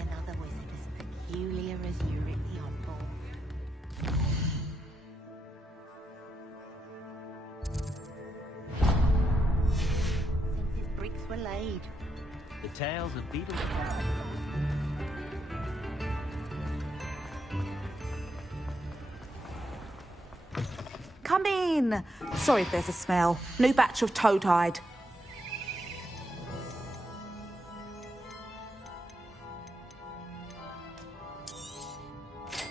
another wizard as peculiar as Uric the Oddball. Since his bricks were laid. The tales of Beetle. Come in. Sorry if there's a smell. New batch of toad-hide.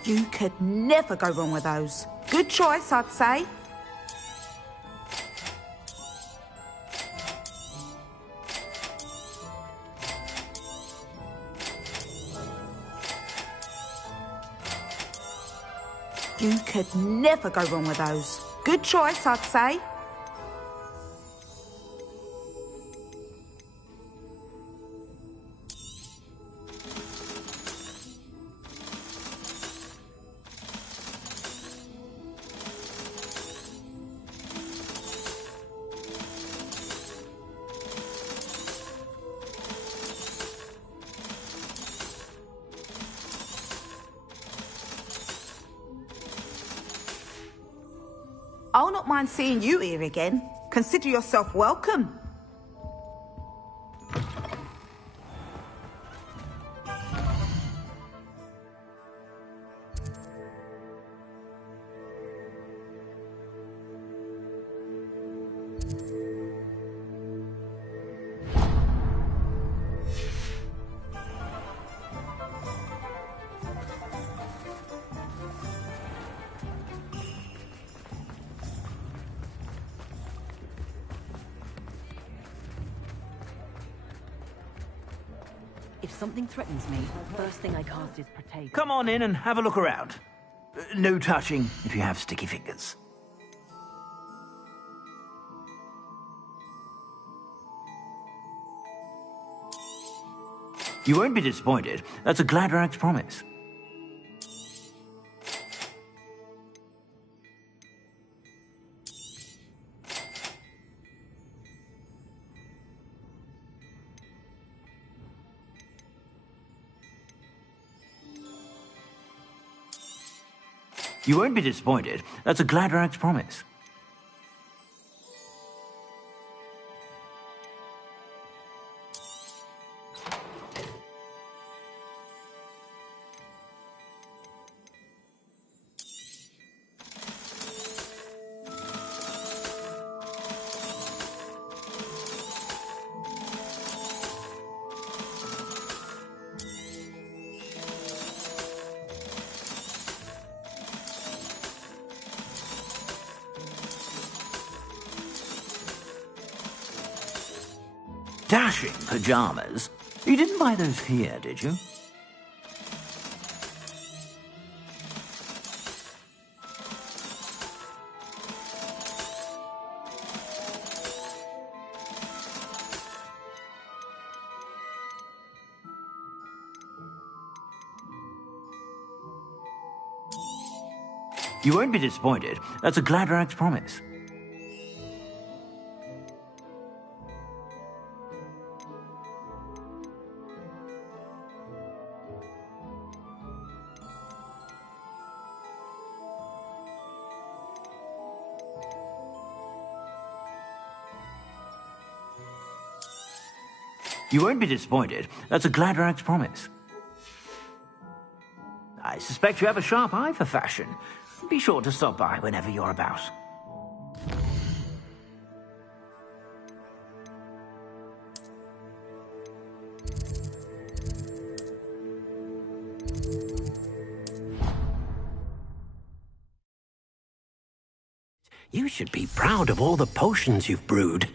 You could never go wrong with those. Good choice, I'd say. You could never go wrong with those. Good choice, I'd say. I'll not mind seeing you here again. Consider yourself welcome. If something threatens me, first thing I cast is Protect. Come on in and have a look around. No touching if you have sticky fingers. You won't be disappointed. That's a Gladrax promise. You won't be disappointed. That's a Gladrax promise. Dashing pajamas? You didn't buy those here, did you? You won't be disappointed. That's a Gladrax promise. You won't be disappointed. That's a Gladrax promise. I suspect you have a sharp eye for fashion. Be sure to stop by whenever you're about. You should be proud of all the potions you've brewed.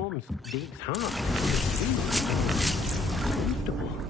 warms Dig's heart. Comfortable.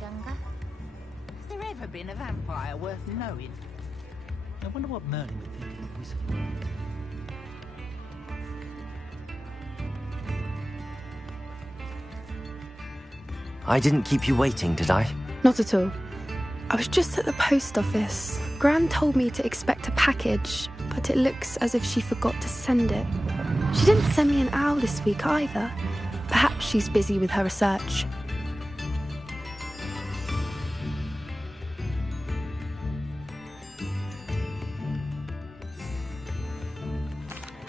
Younger. Has there ever been a vampire worth knowing? I wonder what Merlin would think of the whiskey. I didn't keep you waiting, did I? Not at all. I was just at the post office. Gran told me to expect a package, but it looks as if she forgot to send it. She didn't send me an owl this week either. Perhaps she's busy with her research.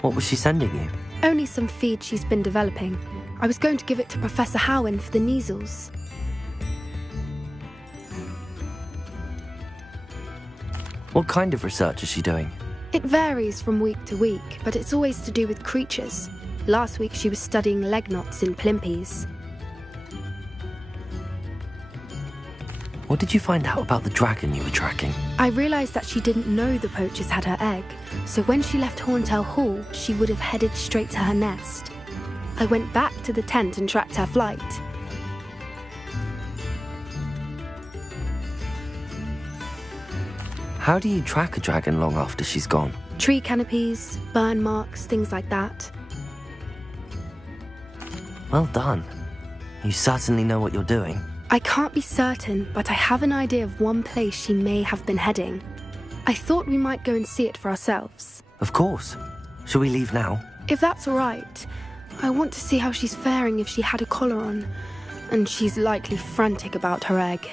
What was she sending you? Only some feed she's been developing. I was going to give it to Professor Howen for the measles. What kind of research is she doing? It varies from week to week, but it's always to do with creatures. Last week she was studying leg knots in plimpies. What did you find out about the dragon you were tracking? I realised that she didn't know the poachers had her egg, so when she left Horntail Hall, she would have headed straight to her nest. I went back to the tent and tracked her flight. How do you track a dragon long after she's gone? Tree canopies, burn marks, things like that. Well done. You certainly know what you're doing. I can't be certain, but I have an idea of one place she may have been heading. I thought we might go and see it for ourselves. Of course. Shall we leave now? If that's all right. I want to see how she's faring if she had a collar on. And she's likely frantic about her egg.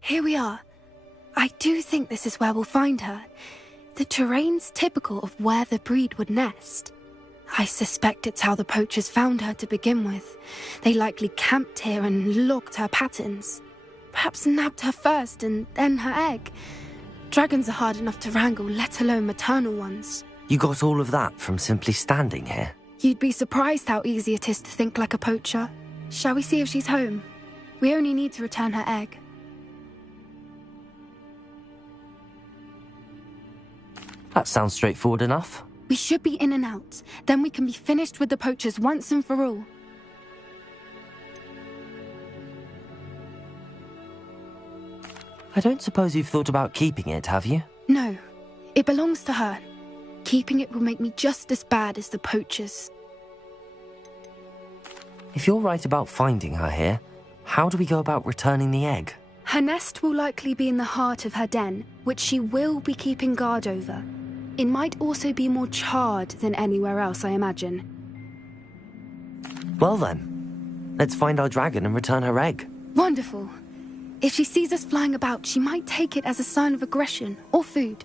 Here we are. I do think this is where we'll find her. The terrain's typical of where the breed would nest. I suspect it's how the poachers found her to begin with. They likely camped here and logged her patterns. Perhaps nabbed her first and then her egg. Dragons are hard enough to wrangle, let alone maternal ones. You got all of that from simply standing here? You'd be surprised how easy it is to think like a poacher. Shall we see if she's home? We only need to return her egg. That sounds straightforward enough. We should be in and out. Then we can be finished with the poachers once and for all. I don't suppose you've thought about keeping it, have you? No. It belongs to her. Keeping it will make me just as bad as the poachers. If you're right about finding her here, how do we go about returning the egg? Her nest will likely be in the heart of her den, which she will be keeping guard over. It might also be more charred than anywhere else, I imagine. Well then, let's find our dragon and return her egg. Wonderful. If she sees us flying about, she might take it as a sign of aggression or food.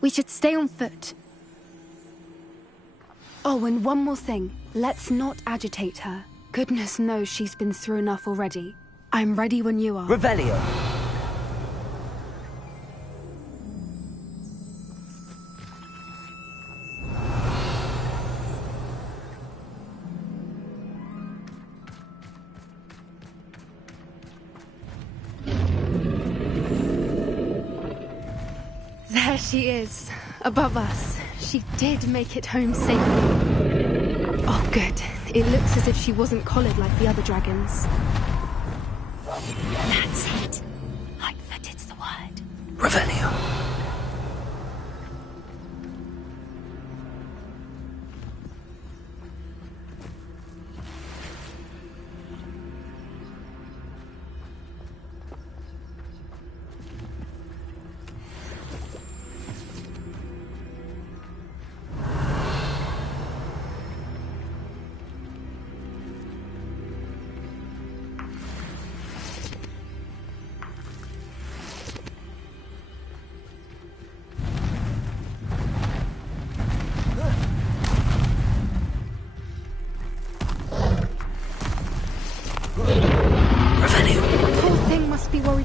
We should stay on foot. Oh, and one more thing. Let's not agitate her. Goodness knows she's been through enough already. I'm ready when you are. Revelio! There she is, above us. She did make it home safely. Oh, good. It looks as if she wasn't collared like the other dragons. That's it. Light-footed's the word. Revelio.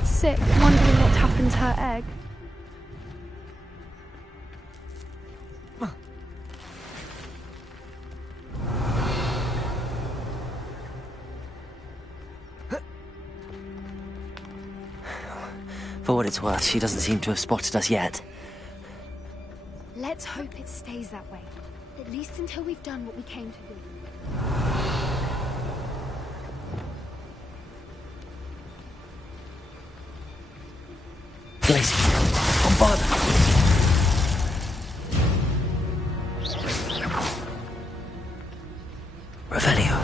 Sick, wondering what happened to her egg. For what it's worth, she doesn't seem to have spotted us yet. Let's hope it stays that way. At least until we've done what we came to do. Glacier, bombard! Revelio.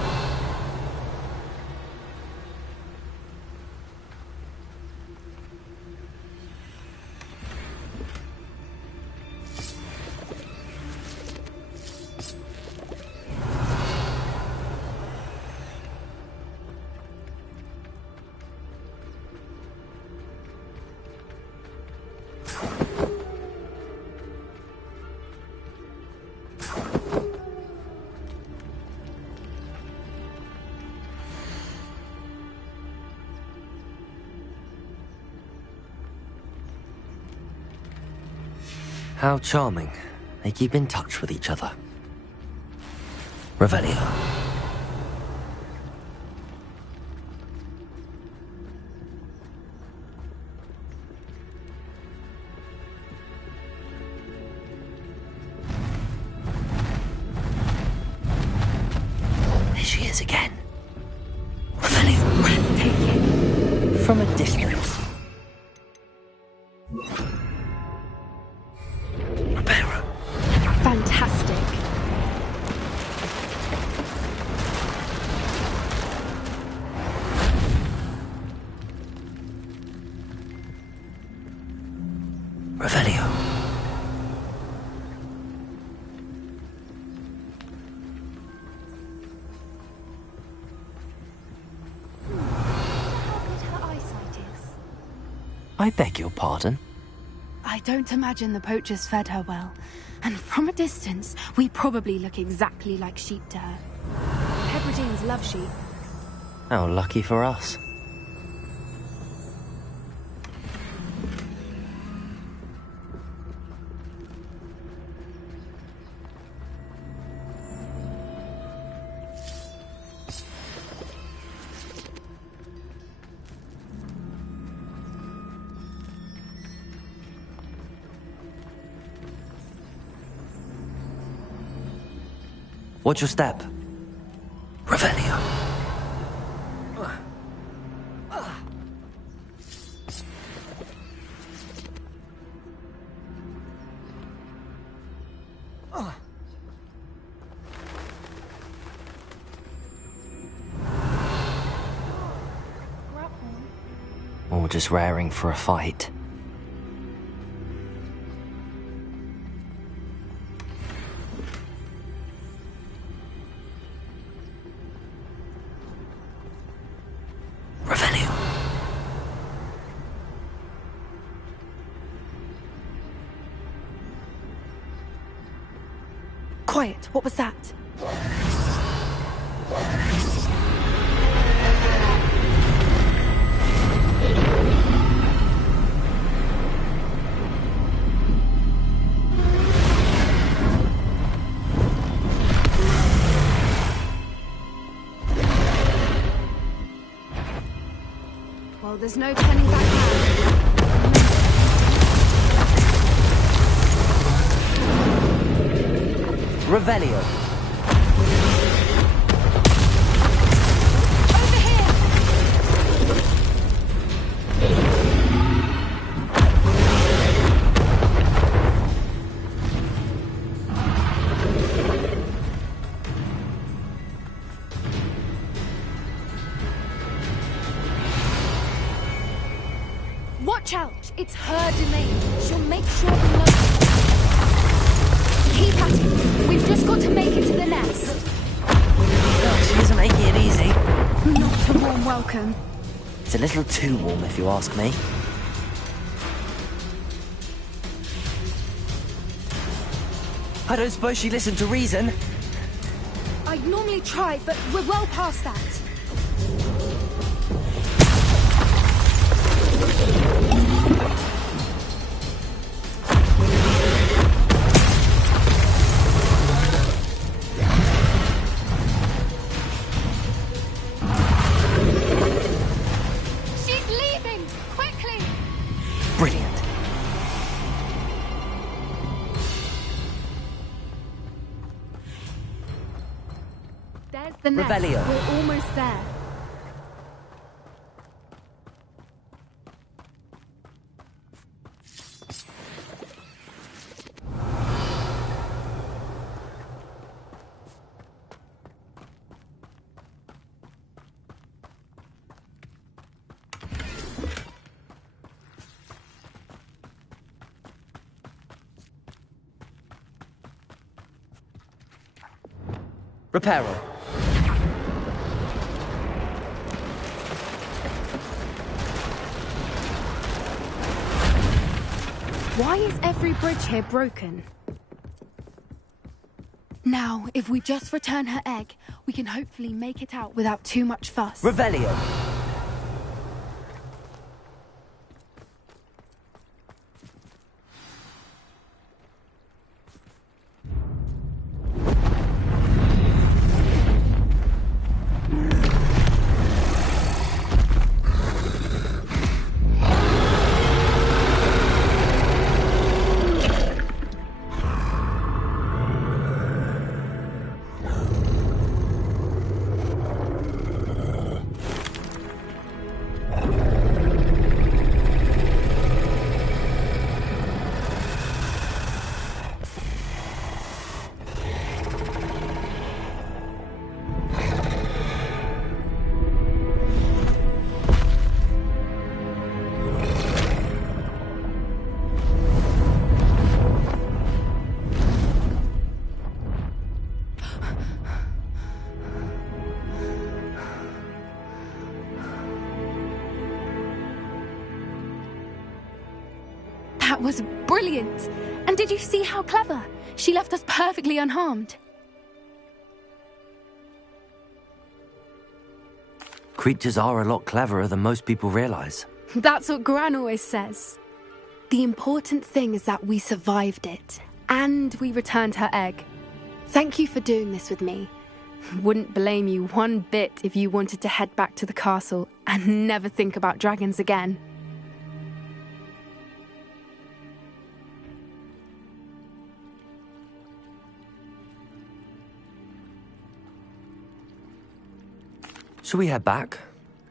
How charming. They keep in touch with each other. Revelio. There she is again. Revelio. Breathtaking. From a distance. Reparo. Fantastic. Revelio. How good her eyesight is. I beg your pardon? I don't imagine the poachers fed her well. And from a distance, we probably look exactly like sheep to her. Hebrideans love sheep. How lucky for us. Watch your step. Revelio. Or just raring for a fight. Revelio. Quiet, what was that? Well, there's no turning back now. Revelio. Over here! Watch out! It's her domain. She'll make sure we know. Keep at it. We've just got to make it to the nest. Oh, she isn't making it easy. Not a warm welcome. It's a little too warm, if you ask me. I don't suppose she listened to reason. I'd normally try, but we're well past that. She's leaving! Quickly! Brilliant. There's the nest. Revelio. We're almost there. Reparo. Why is every bridge here broken? Now, if we just return her egg, we can hopefully make it out without too much fuss. Revelio. That was brilliant. And did you see how clever? She left us perfectly unharmed. Creatures are a lot cleverer than most people realize. That's what Gran always says. The important thing is that we survived it, and we returned her egg. Thank you for doing this with me. Wouldn't blame you one bit if you wanted to head back to the castle and never think about dragons again. Shall we head back?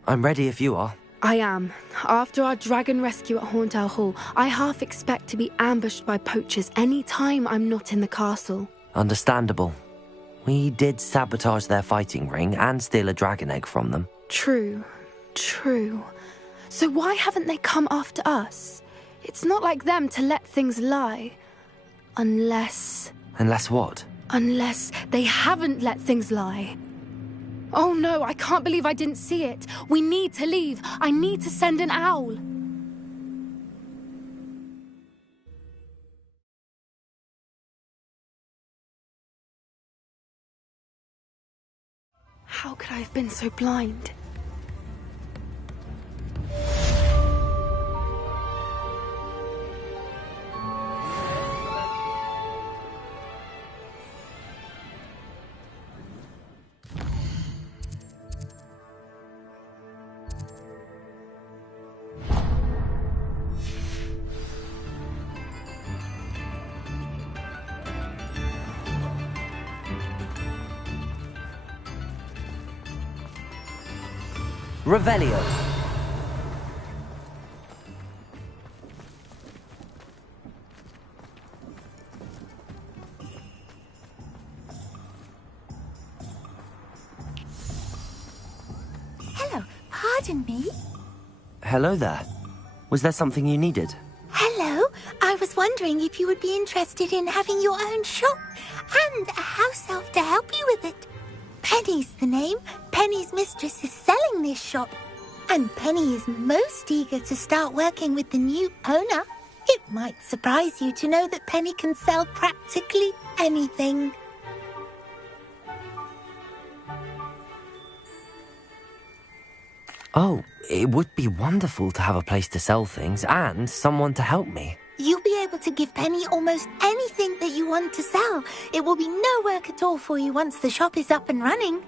I'm ready if you are. I am. After our dragon rescue at Horndale Hall, I half expect to be ambushed by poachers any time I'm not in the castle. Understandable. We did sabotage their fighting ring and steal a dragon egg from them. True. So why haven't they come after us? It's not like them to let things lie. Unless what? Unless they haven't let things lie. Oh no, I can't believe I didn't see it. We need to leave. I need to send an owl. How could I have been so blind? Revelio. Hello, pardon me? Hello there. Was there something you needed? Hello, I was wondering if you would be interested in having your own shop and a house elf to help you with it. Penny's the name. Penny's mistress is selling this shop. And Penny is most eager to start working with the new owner. It might surprise you to know that Penny can sell practically anything. Oh, it would be wonderful to have a place to sell things and someone to help me. You'll be able to give Penny almost anything that you want to sell. It will be no work at all for you once the shop is up and running.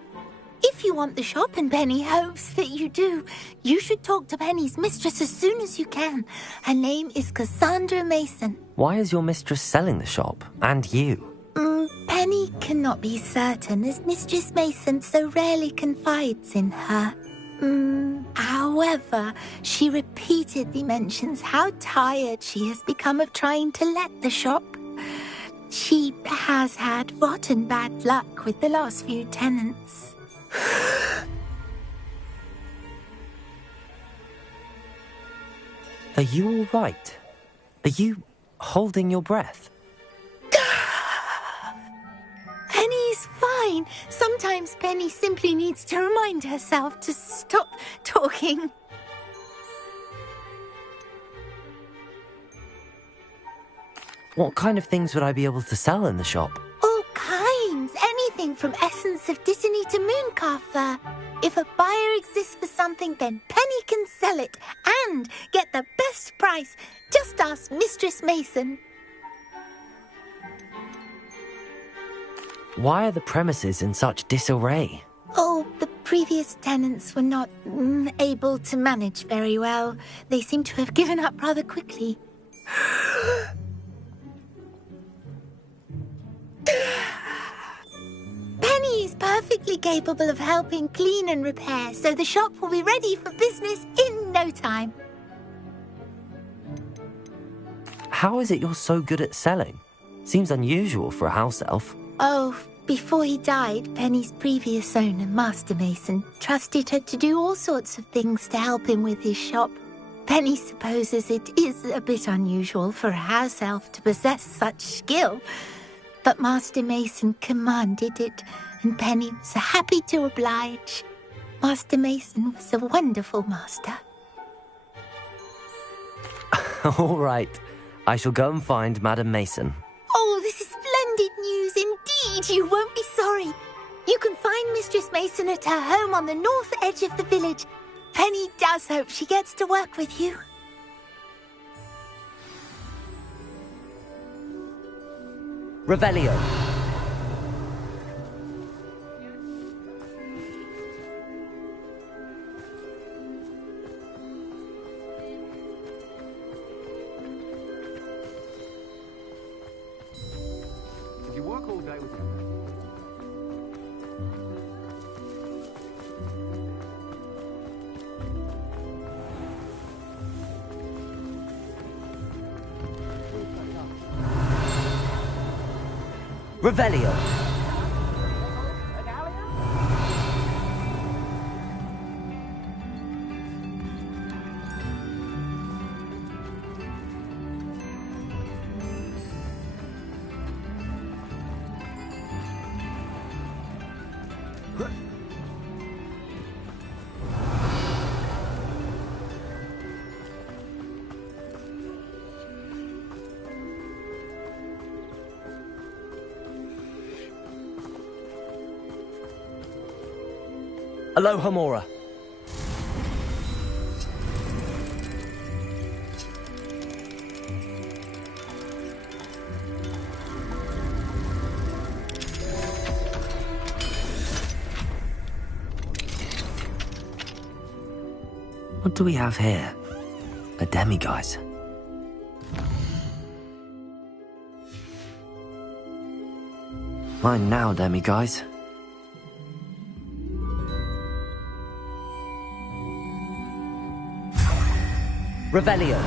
If you want the shop, and Penny hopes that you do, you should talk to Penny's mistress as soon as you can. Her name is Cassandra Mason. Why is your mistress selling the shop? And you? Penny cannot be certain, as Mistress Mason so rarely confides in her. However, she repeatedly mentions how tired she has become of trying to let the shop. She has had rotten bad luck with the last few tenants. Are you all right? Are you holding your breath? Penny's fine. Sometimes Penny simply needs to remind herself to stop talking. What kind of things would I be able to sell in the shop? All kinds. Anything from essence of Disney to Mooncar fur. If a buyer exists for something, then Penny can sell it and get the best price. Just ask Mistress Mason. Why are the premises in such disarray? Oh, the previous tenants were not able to manage very well. They seem to have given up rather quickly. Penny is perfectly capable of helping clean and repair, so the shop will be ready for business in no time. How is it you're so good at selling? Seems unusual for a house elf. Oh, before he died, Penny's previous owner, Master Mason, trusted her to do all sorts of things to help him with his shop. Penny supposes it is a bit unusual for a house elf to possess such skill, but Master Mason commanded it, and Penny was happy to oblige. Master Mason was a wonderful master. All right. I shall go and find Madam Mason. Oh, this is splendid news indeed. You won't be sorry. You can find Mistress Mason at her home on the north edge of the village. Penny does hope she gets to work with you. Revelio. If you work all day with your... Revelio. Aloha Mora. What do we have here? A demiguise. Mine now, demiguise. Revelio.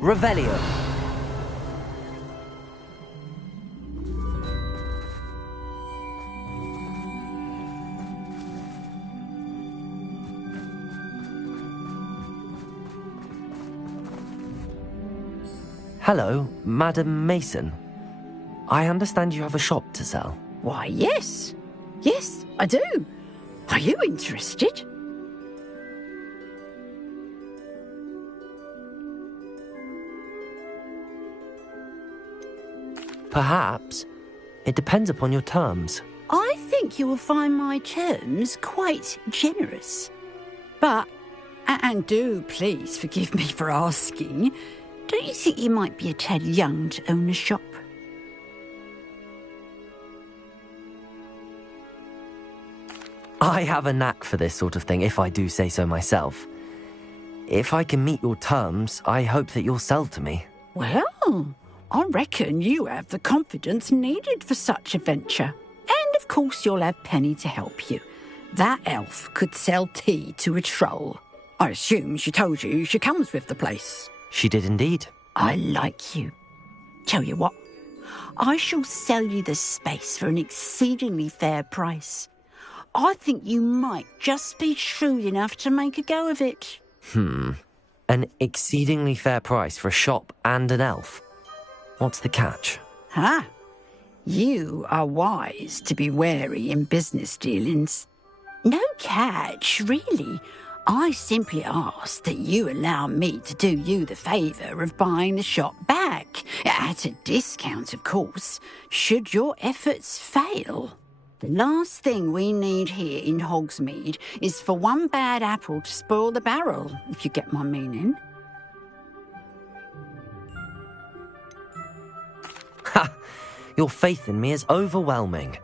Revelio. Hello, Madam Mason. I understand you have a shop to sell. Why, yes. Yes, I do. Are you interested? Perhaps. It depends upon your terms. I think you will find my terms quite generous. But, and do please forgive me for asking, don't you think you might be a tad young to own a shop? I have a knack for this sort of thing, if I do say so myself. If I can meet your terms, I hope that you'll sell to me. Well, I reckon you have the confidence needed for such a venture. And of course you'll have Penny to help you. That elf could sell tea to a troll. I assume she told you she comes with the place. She did indeed. I like you. Tell you what, I shall sell you the space for an exceedingly fair price. I think you might just be shrewd enough to make a go of it. An exceedingly fair price for a shop and an elf. What's the catch? Ah, you are wise to be wary in business dealings. No catch, really. I simply ask that you allow me to do you the favour of buying the shop back, at a discount, of course, should your efforts fail. The last thing we need here in Hogsmeade is for one bad apple to spoil the barrel, if you get my meaning. Ha! Your faith in me is overwhelming.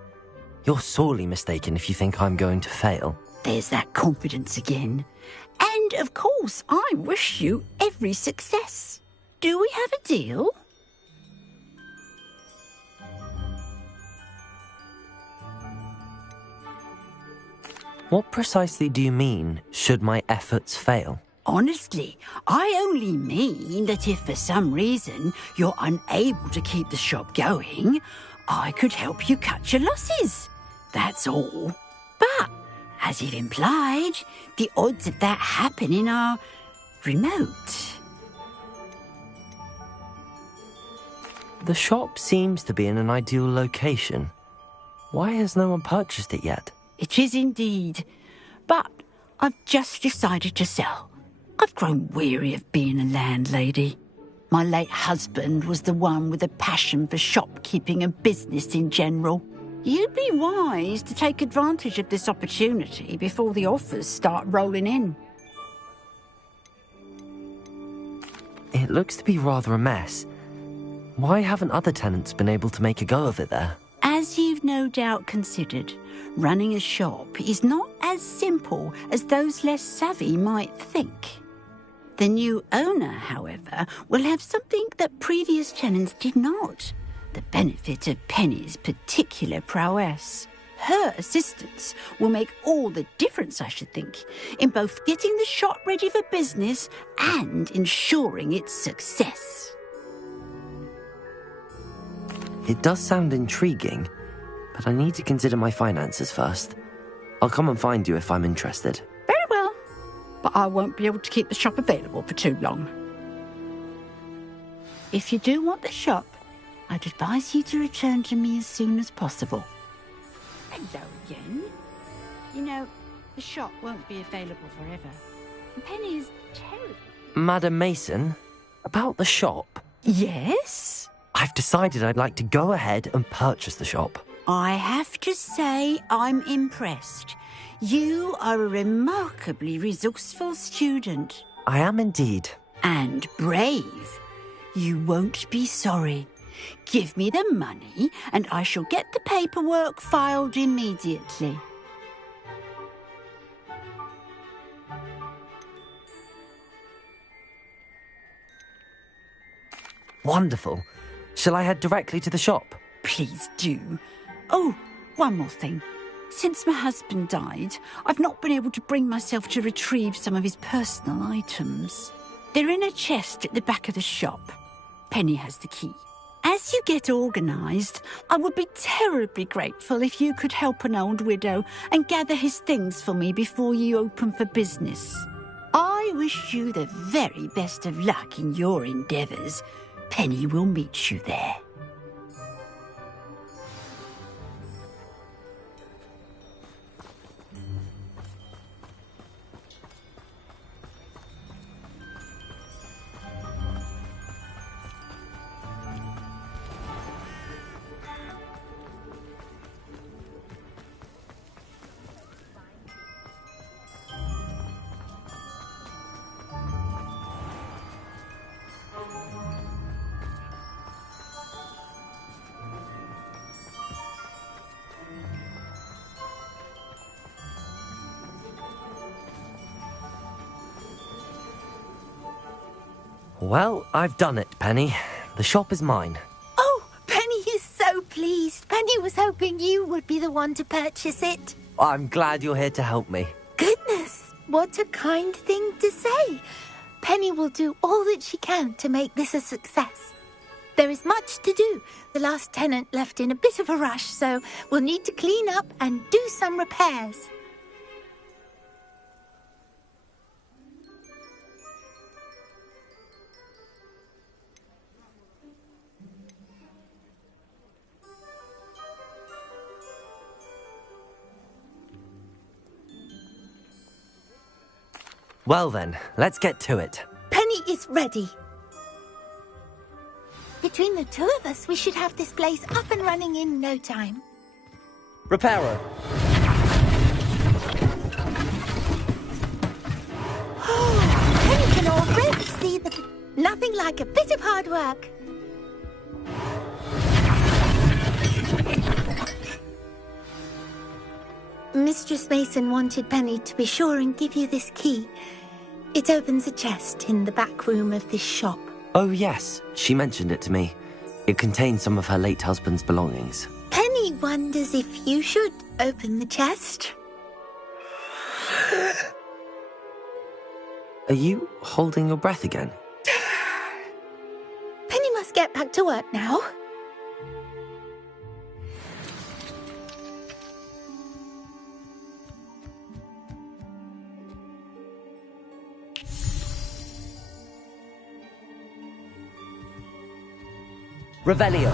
You're sorely mistaken if you think I'm going to fail. There's that confidence again. And, of course, I wish you every success. Do we have a deal? What precisely do you mean, should my efforts fail? Honestly, I only mean that if for some reason you're unable to keep the shop going, I could help you cut your losses. That's all. But, as you've implied, the odds of that happening are remote. The shop seems to be in an ideal location. Why has no one purchased it yet? It is indeed. But I've just decided to sell. I've grown weary of being a landlady. My late husband was the one with a passion for shopkeeping and business in general. You'd be wise to take advantage of this opportunity before the offers start rolling in. It looks to be rather a mess. Why haven't other tenants been able to make a go of it there? As you've no doubt considered, running a shop is not as simple as those less savvy might think. The new owner, however, will have something that previous tenants did not. The benefit of Penny's particular prowess. Her assistance will make all the difference, I should think, in both getting the shop ready for business and ensuring its success. It does sound intriguing, but I need to consider my finances first. I'll come and find you if I'm interested. Very well, but I won't be able to keep the shop available for too long. If you do want the shop, I'd advise you to return to me as soon as possible. Hello again. You know, the shop won't be available forever. Penny is terrible. Madam Mason, about the shop. Yes? I've decided I'd like to go ahead and purchase the shop. I have to say I'm impressed. You are a remarkably resourceful student. I am indeed. And brave. You won't be sorry. Give me the money and I shall get the paperwork filed immediately. Wonderful. Shall I head directly to the shop? Please do. Oh, one more thing. Since my husband died, I've not been able to bring myself to retrieve some of his personal items. They're in a chest at the back of the shop. Penny has the key. As you get organised, I would be terribly grateful if you could help an old widow and gather his things for me before you open for business. I wish you the very best of luck in your endeavours. Penny will meet you there. Well, I've done it, Penny. The shop is mine. Oh, Penny is so pleased. Penny was hoping you would be the one to purchase it. I'm glad you're here to help me. Goodness, what a kind thing to say. Penny will do all that she can to make this a success. There is much to do. The last tenant left in a bit of a rush, so we'll need to clean up and do some repairs. Well then, let's get to it. Penny is ready. Between the two of us, we should have this place up and running in no time. Repairer. Penny can already see that nothing like a bit of hard work. Mistress Mason wanted Penny to be sure and give you this key. It opens a chest in the back room of this shop. Oh yes, she mentioned it to me. It contains some of her late husband's belongings. Penny wonders if you should open the chest. Are you holding your breath again? Penny must get back to work now. Revelio.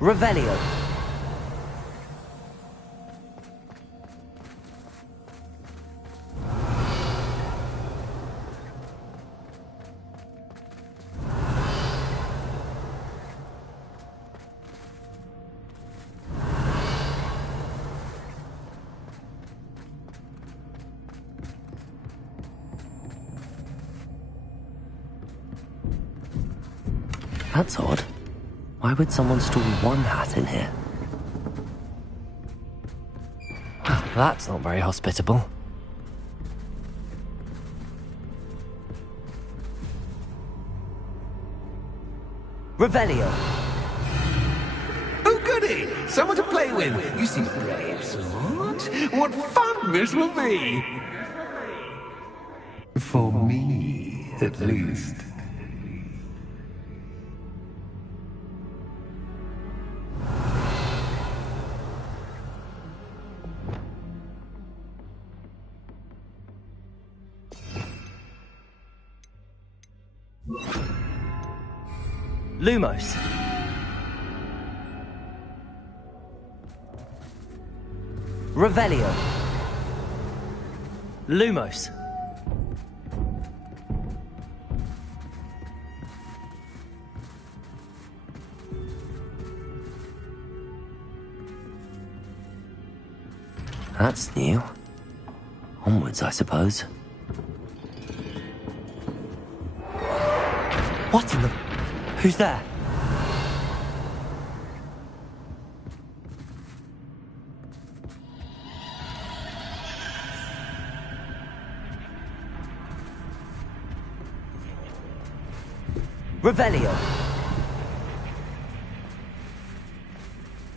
Revelio. That's odd. Why would someone store one hat in here? Well, that's not very hospitable. Revelio. Oh, goody! Someone to play with. You seem brave, sort. What fun this will be! For me, at least. Lumos. Revelio. Lumos. That's new. Onwards, I suppose. What in the... Who's there? Revelio.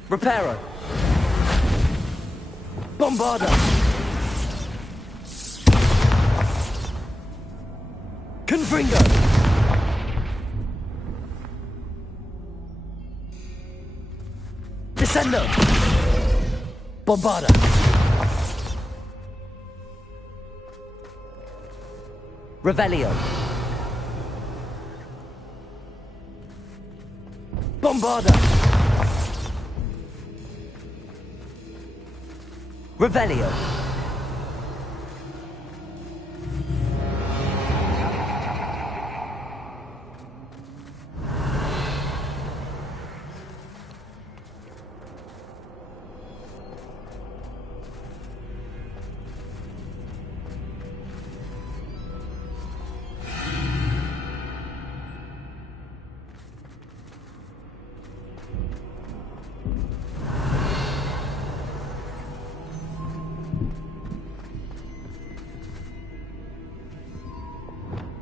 Reparo. Bombarda. Confringo. Descendo. Bombarda. Revelio. Bombarda. Revelio.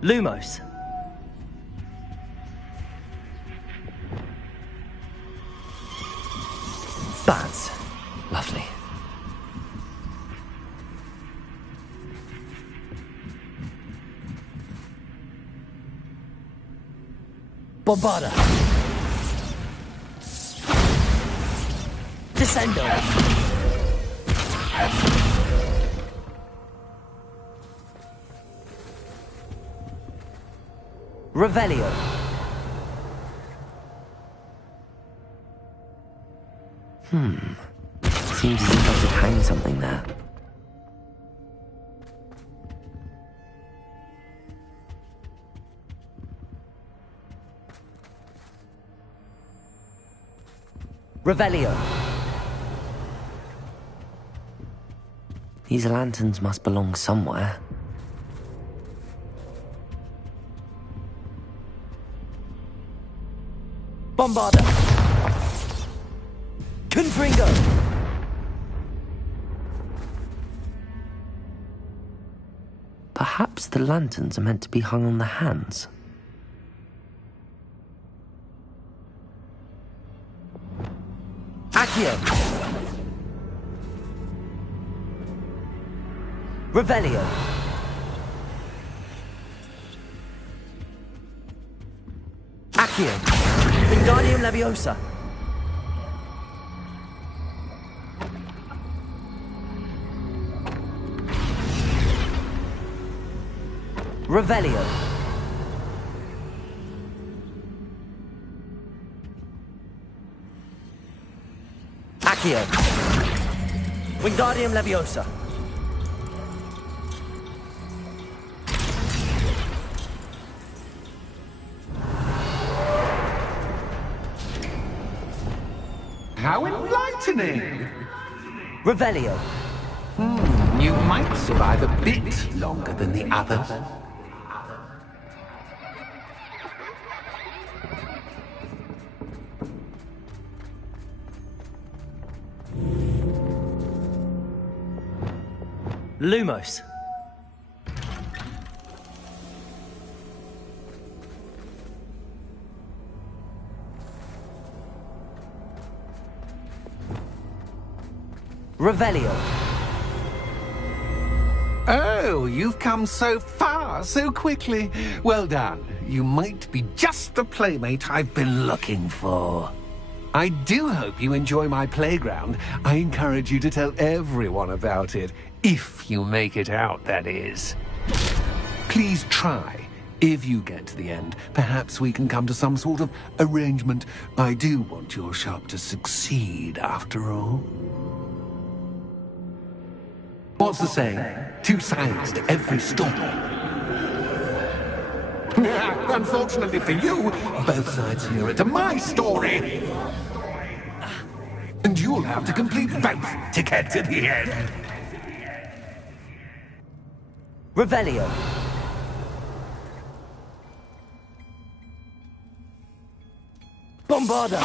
Lumos. Bats. Lovely. Bombarda. Descendo! Revelio. Seems as if I could hang something there. Revelio. These lanterns must belong somewhere. Bombarda. Confringo. Perhaps the lanterns are meant to be hung on the hands. Accio. Revelio. Accio. Wingardium Leviosa. Revelio. Accio. Wingardium Leviosa. How enlightening! Revelio. You might survive a bit longer than the others. Lumos. Revelio. Oh, you've come so far, so quickly. Well done. You might be just the playmate I've been looking for. I do hope you enjoy my playground. I encourage you to tell everyone about it. If you make it out, that is. Please try. If you get to the end, perhaps we can come to some sort of arrangement. I do want your shop to succeed, after all. What's the saying? Two sides to every story. Unfortunately for you, both sides here to my story. And you'll have to complete both to get to the end. Revelio. Bombarda.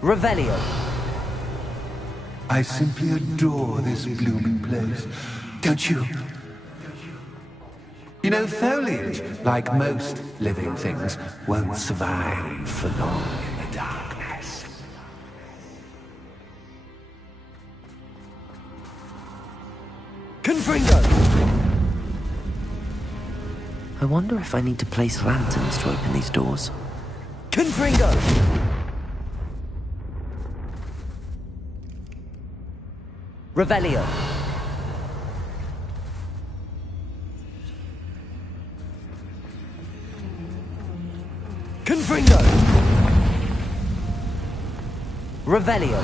Revelio. I simply adore this blooming place, don't you? You know, foliage, like most living things, won't survive for long in the darkness. Confringo! I wonder if I need to place lanterns to open these doors. Confringo! Revelio. Confringo. Revelio.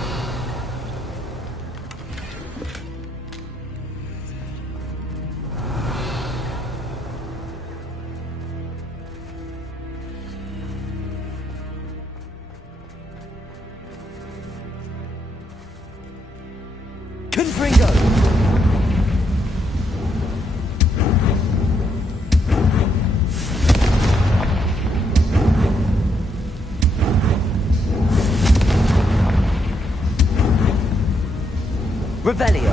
Confringo. Revelio.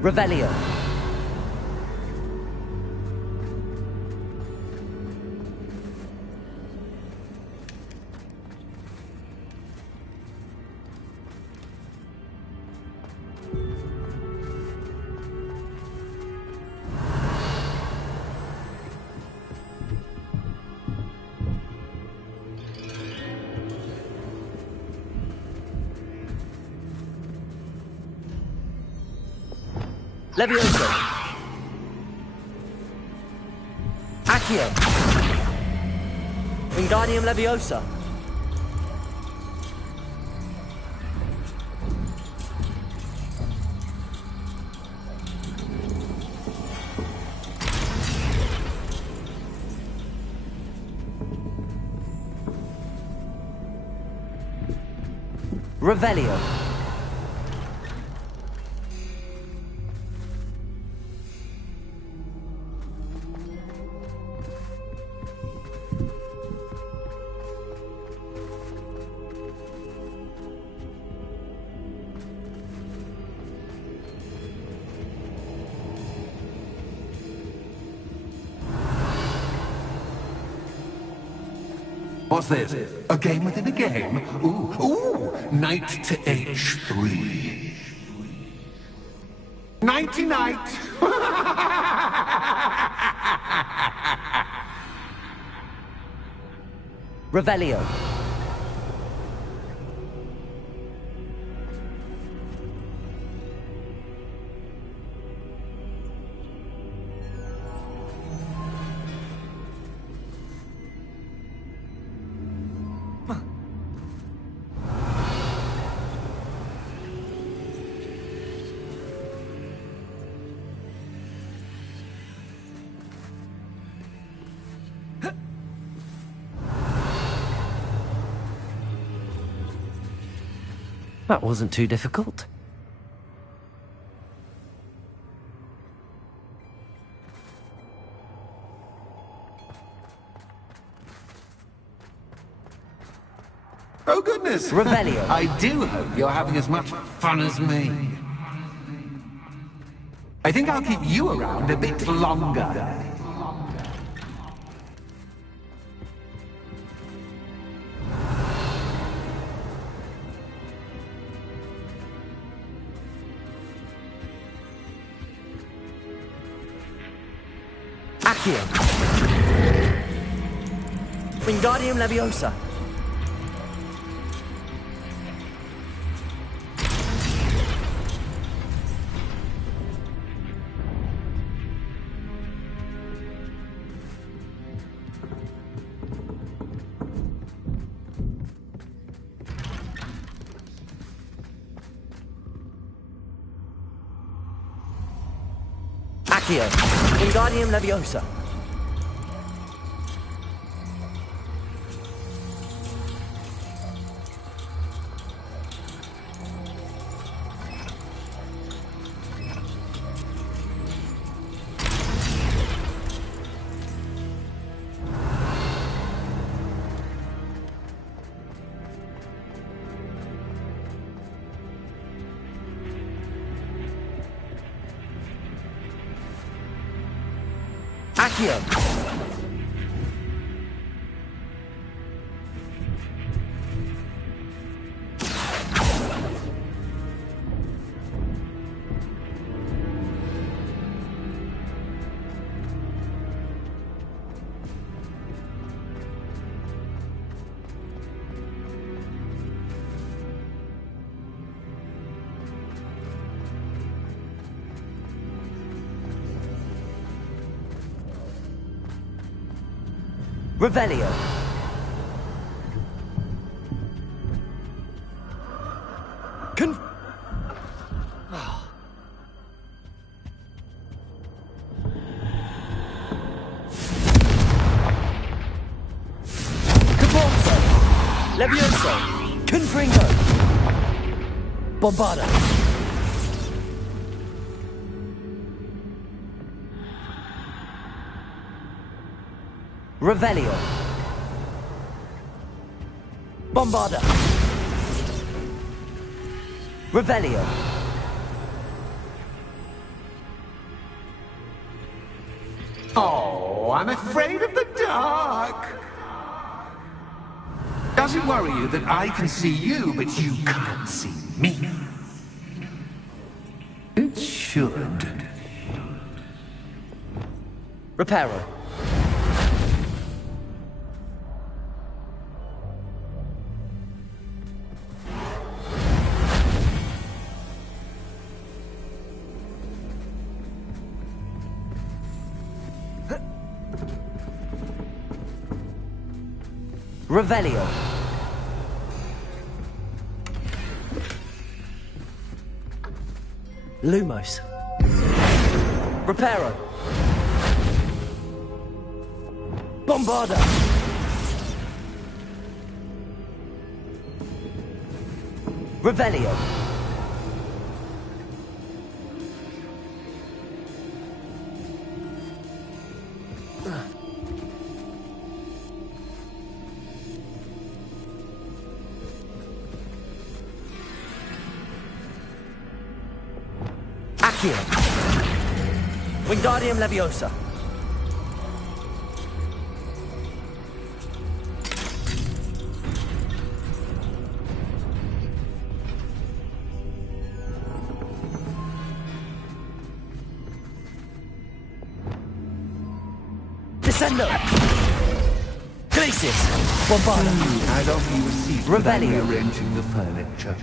Revelio. Levioso. Accio. Wingardium Leviosa. Revelio. What's this? A game within a game? Ooh, knight to h3. Nighty-night! Revelio. That wasn't too difficult. Oh goodness! Revelio. I do hope you're having as much fun as me. I think I'll keep you around a bit longer. Accio. Wingardium Leviosa. Accio. Wingardium Leviosa. Accio. Revelio. Caporzo. Levioso. Confringo. Bombarda. Revelio. Bombarda. Revelio. I'm afraid of the dark. Does it worry you that I can see you, but you can't see me? It should. Reparo. Revelio. Lumos. Reparo. Bombarda. Revelio. Accio. Wingardium Leviosa. Descendo. Glacius. Bombarda. I'd offer you a seat without rearranging the furniture.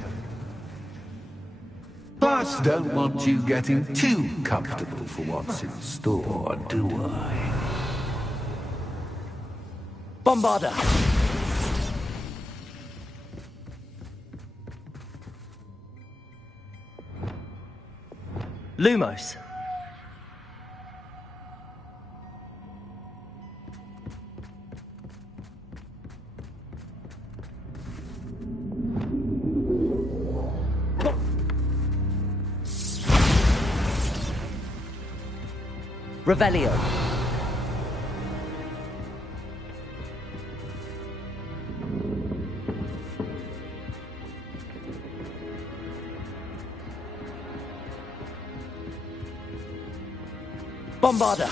Plus, don't want you getting too comfortable for what's in store, do I? Bombarda. Lumos. Revelio. Bombarda.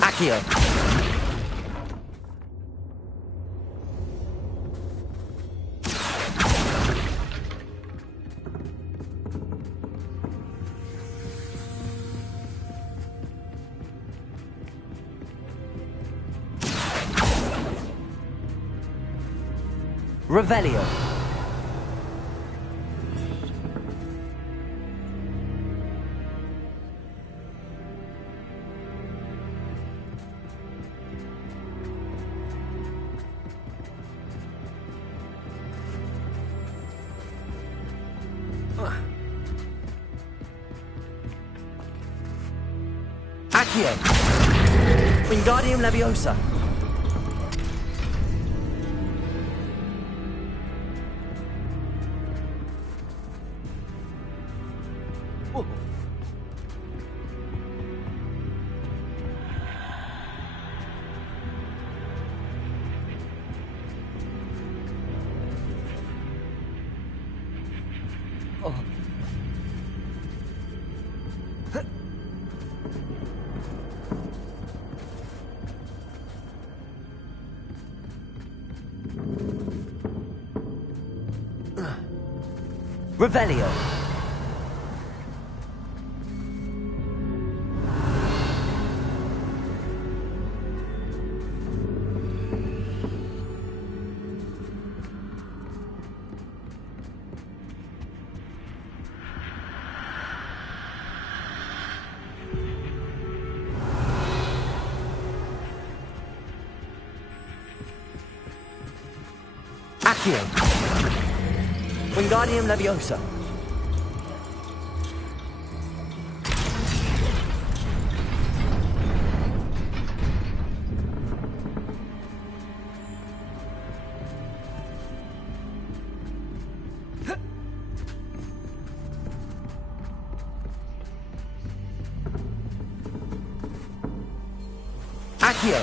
Accio. Revelio. Accio. Wingardium Leviosa. Revelio. Accio. Wingardium Leviosa. Accio.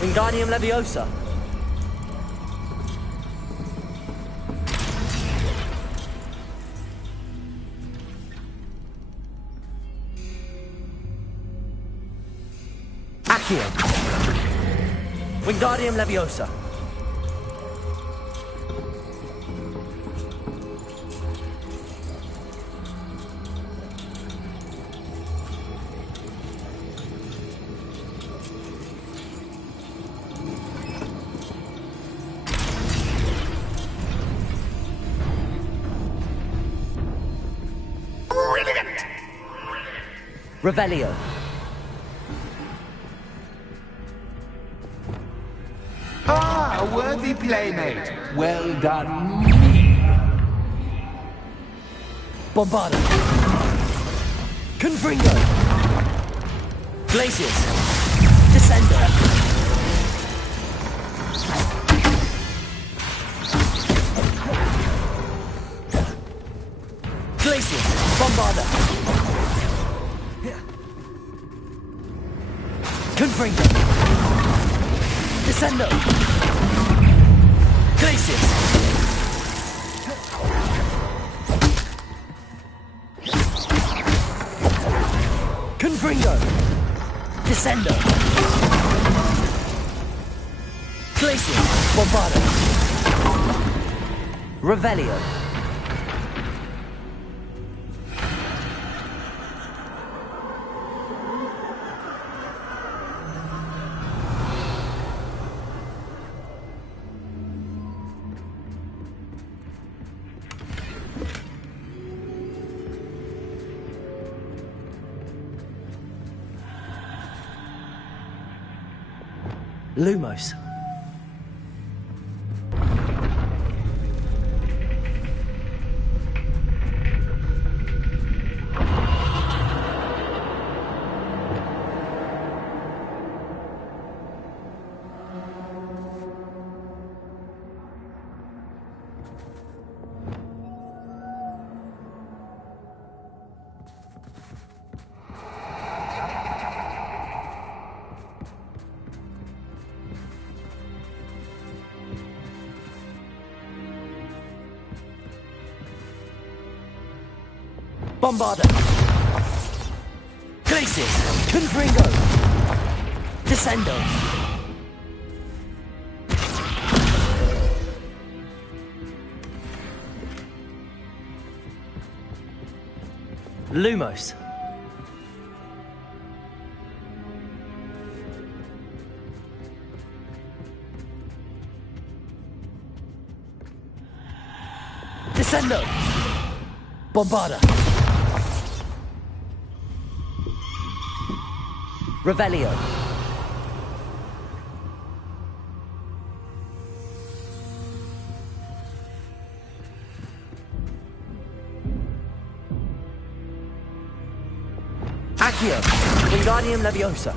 Wingardium Leviosa. Accio. Wingardium Leviosa. Revelio. Ah, a worthy playmate. Well done. Bombarda. Confringo. Glacius. Descender. Glacius. Bombarda. Confringo. Descendo. Glacius. Confringo. Descendo. Glacius. Bombarda. Revelio. Lumos. Bombarda. Glacius. Confringo. Descendo. Lumos. Descendo. Bombarda. Revelio. Accio. Wingardium Leviosa.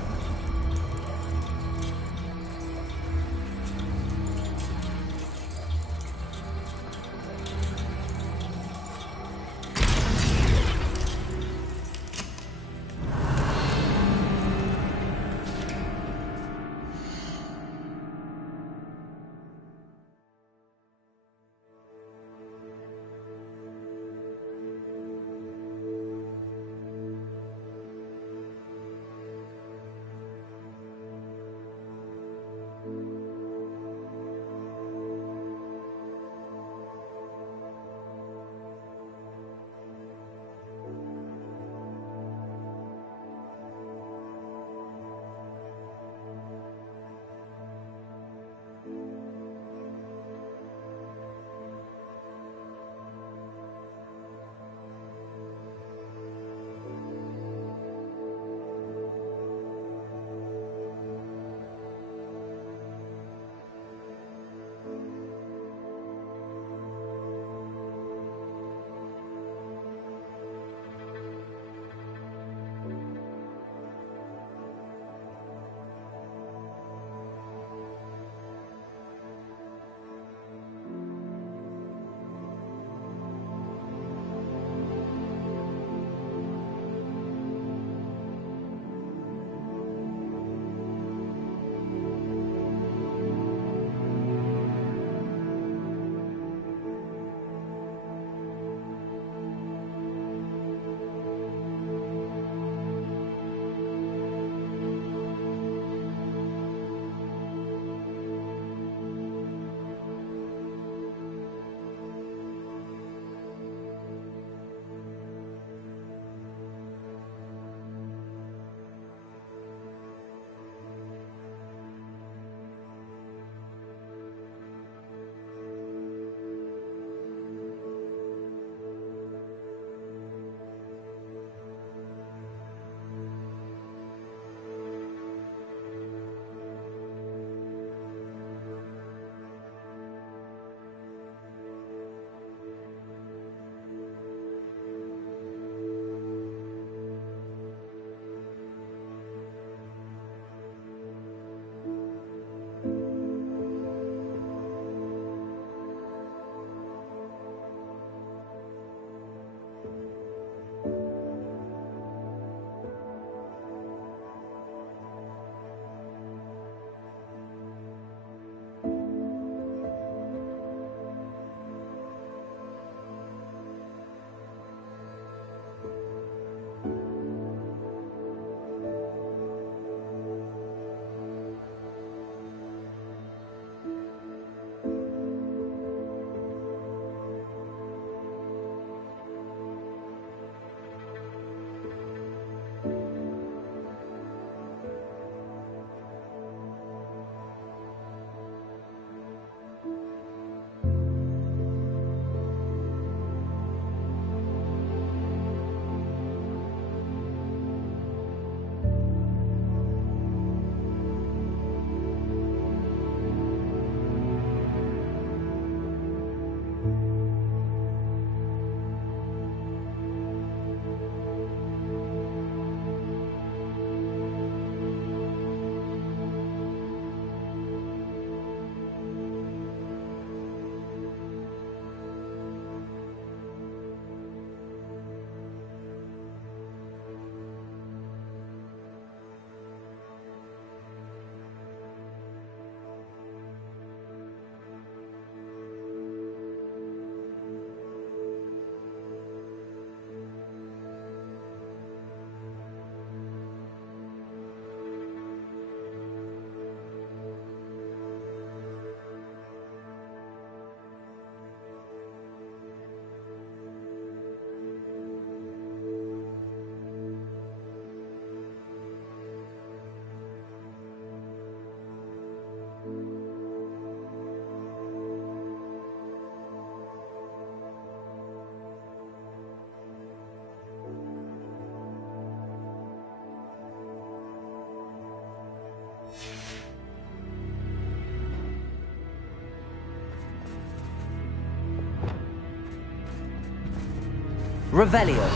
Revelio.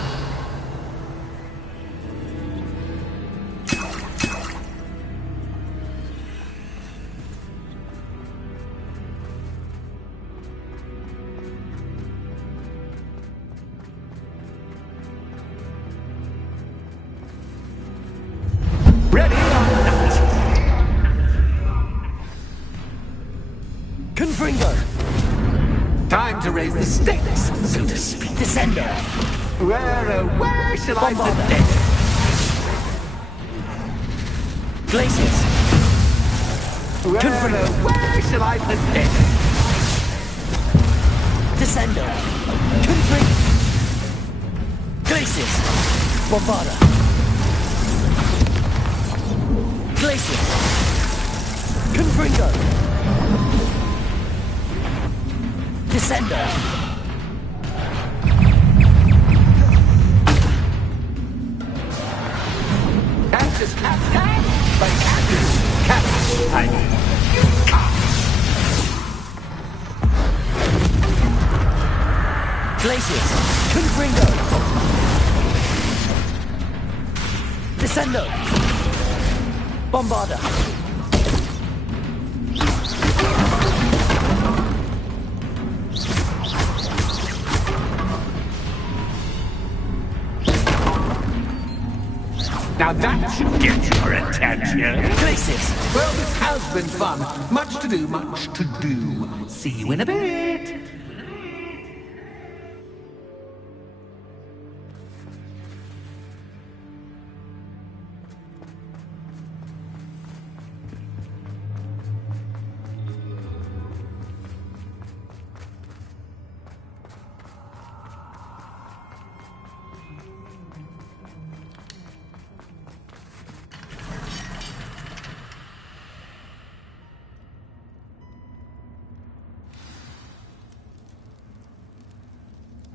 Ready or not? Confringo. Time to raise the stakes, so to speak. Descender. Where shall I put this? Glaciers. Where shall I put this? Descender. Confringo. Glaciers. Bombarda. Glaciers. Confringo. Descender. Captain, Captain, by Captain, Captain, Glaciers. Confringo. Descendo. Bombarda. Now that should get your attention. Glaciers. Well, this has been fun. Much to do, much to do. See you in a bit.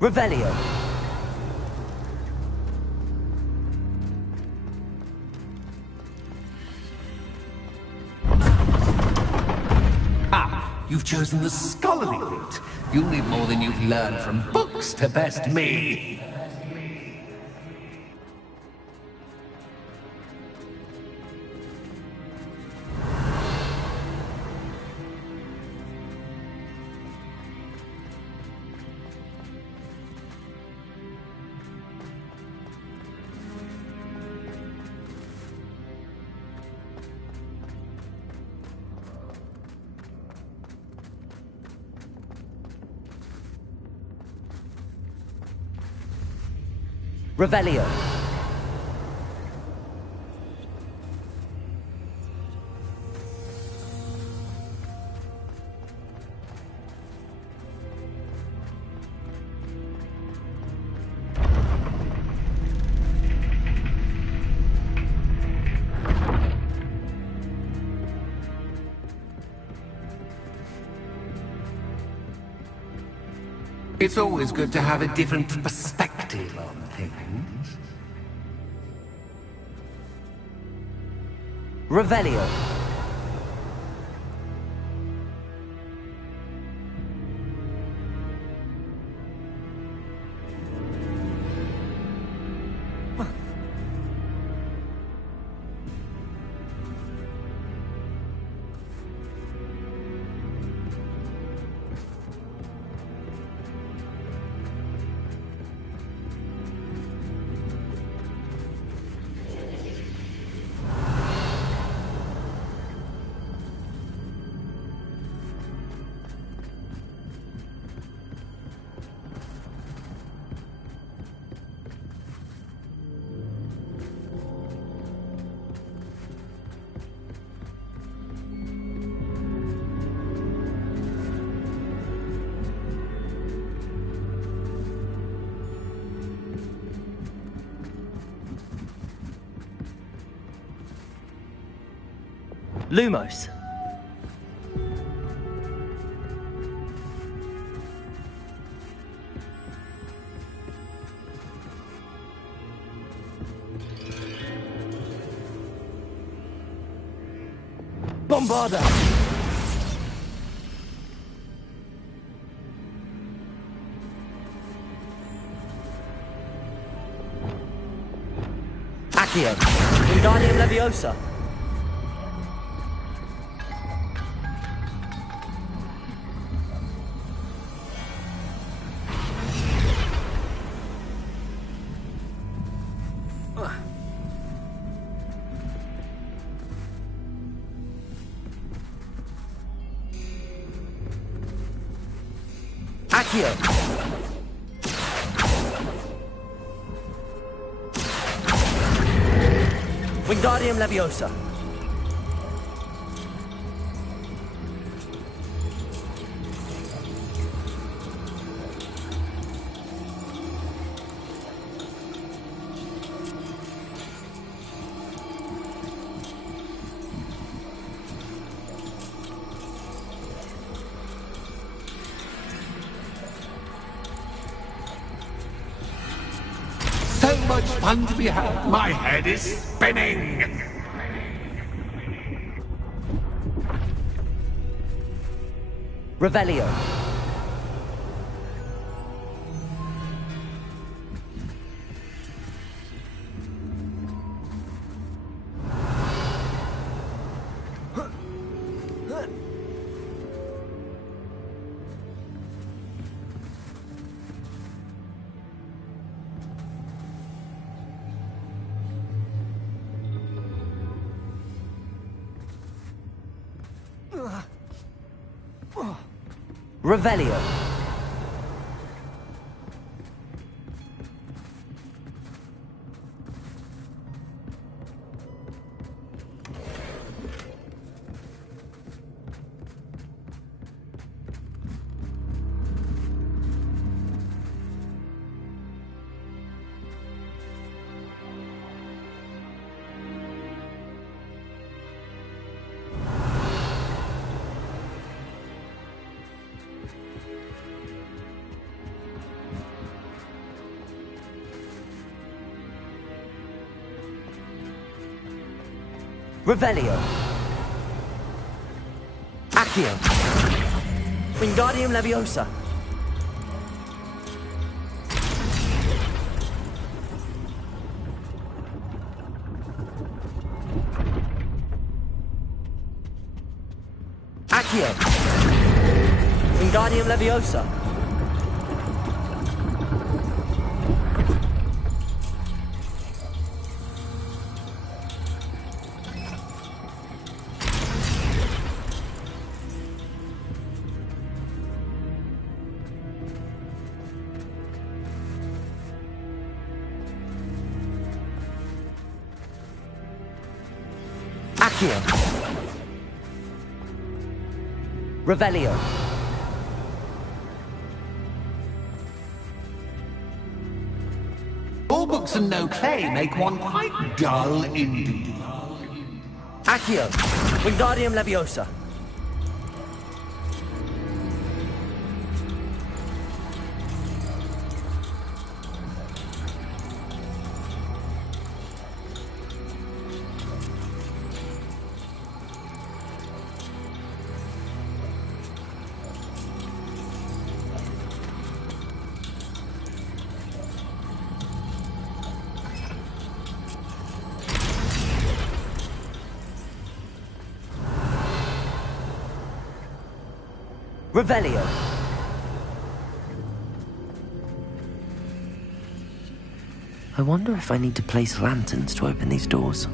Revelio. Ah, you've chosen the scholarly route. You'll need more than you've learned from books to best me. Revelio. It's always good to have a different perspective on things. Revelio. Lumos. Bombarda. Accio. Wingardium Leviosa. Accio. Wingardium Leviosa. So much fun to be had. My head is spinning. Revelio. Revelio. Revelio. Accio. Wingardium Leviosa. Accio. Wingardium Leviosa. Accio. Revelio. All books and no clay make one quite dull indeed. Accio. Wingardium Leviosa. Revelio. I wonder if I need to place lanterns to open these doors.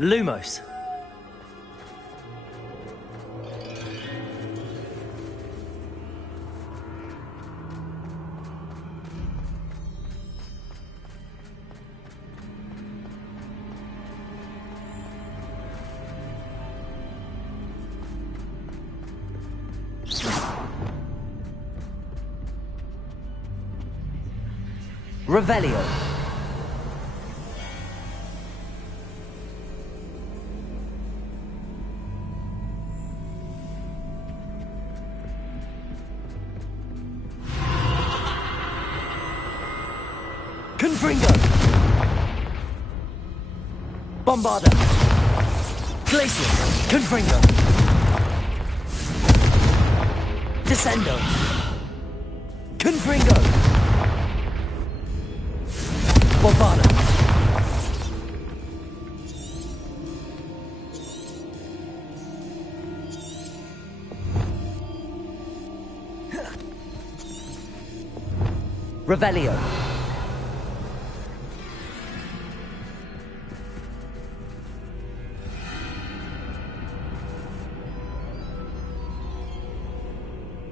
Lumos. Revelio. Confringo! Bombarda! Glacier! Confringo! Descendo! Confringo! Bombarda! Revelio!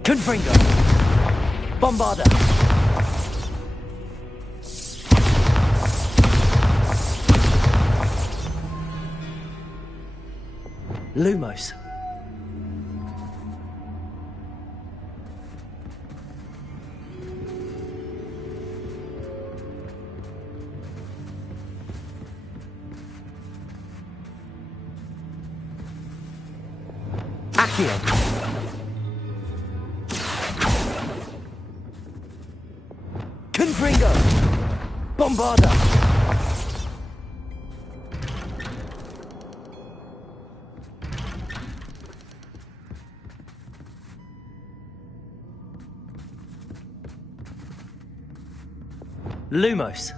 Confringo! Bombarda! Lumos! Accio! Confringo! Bombarda! Lumos!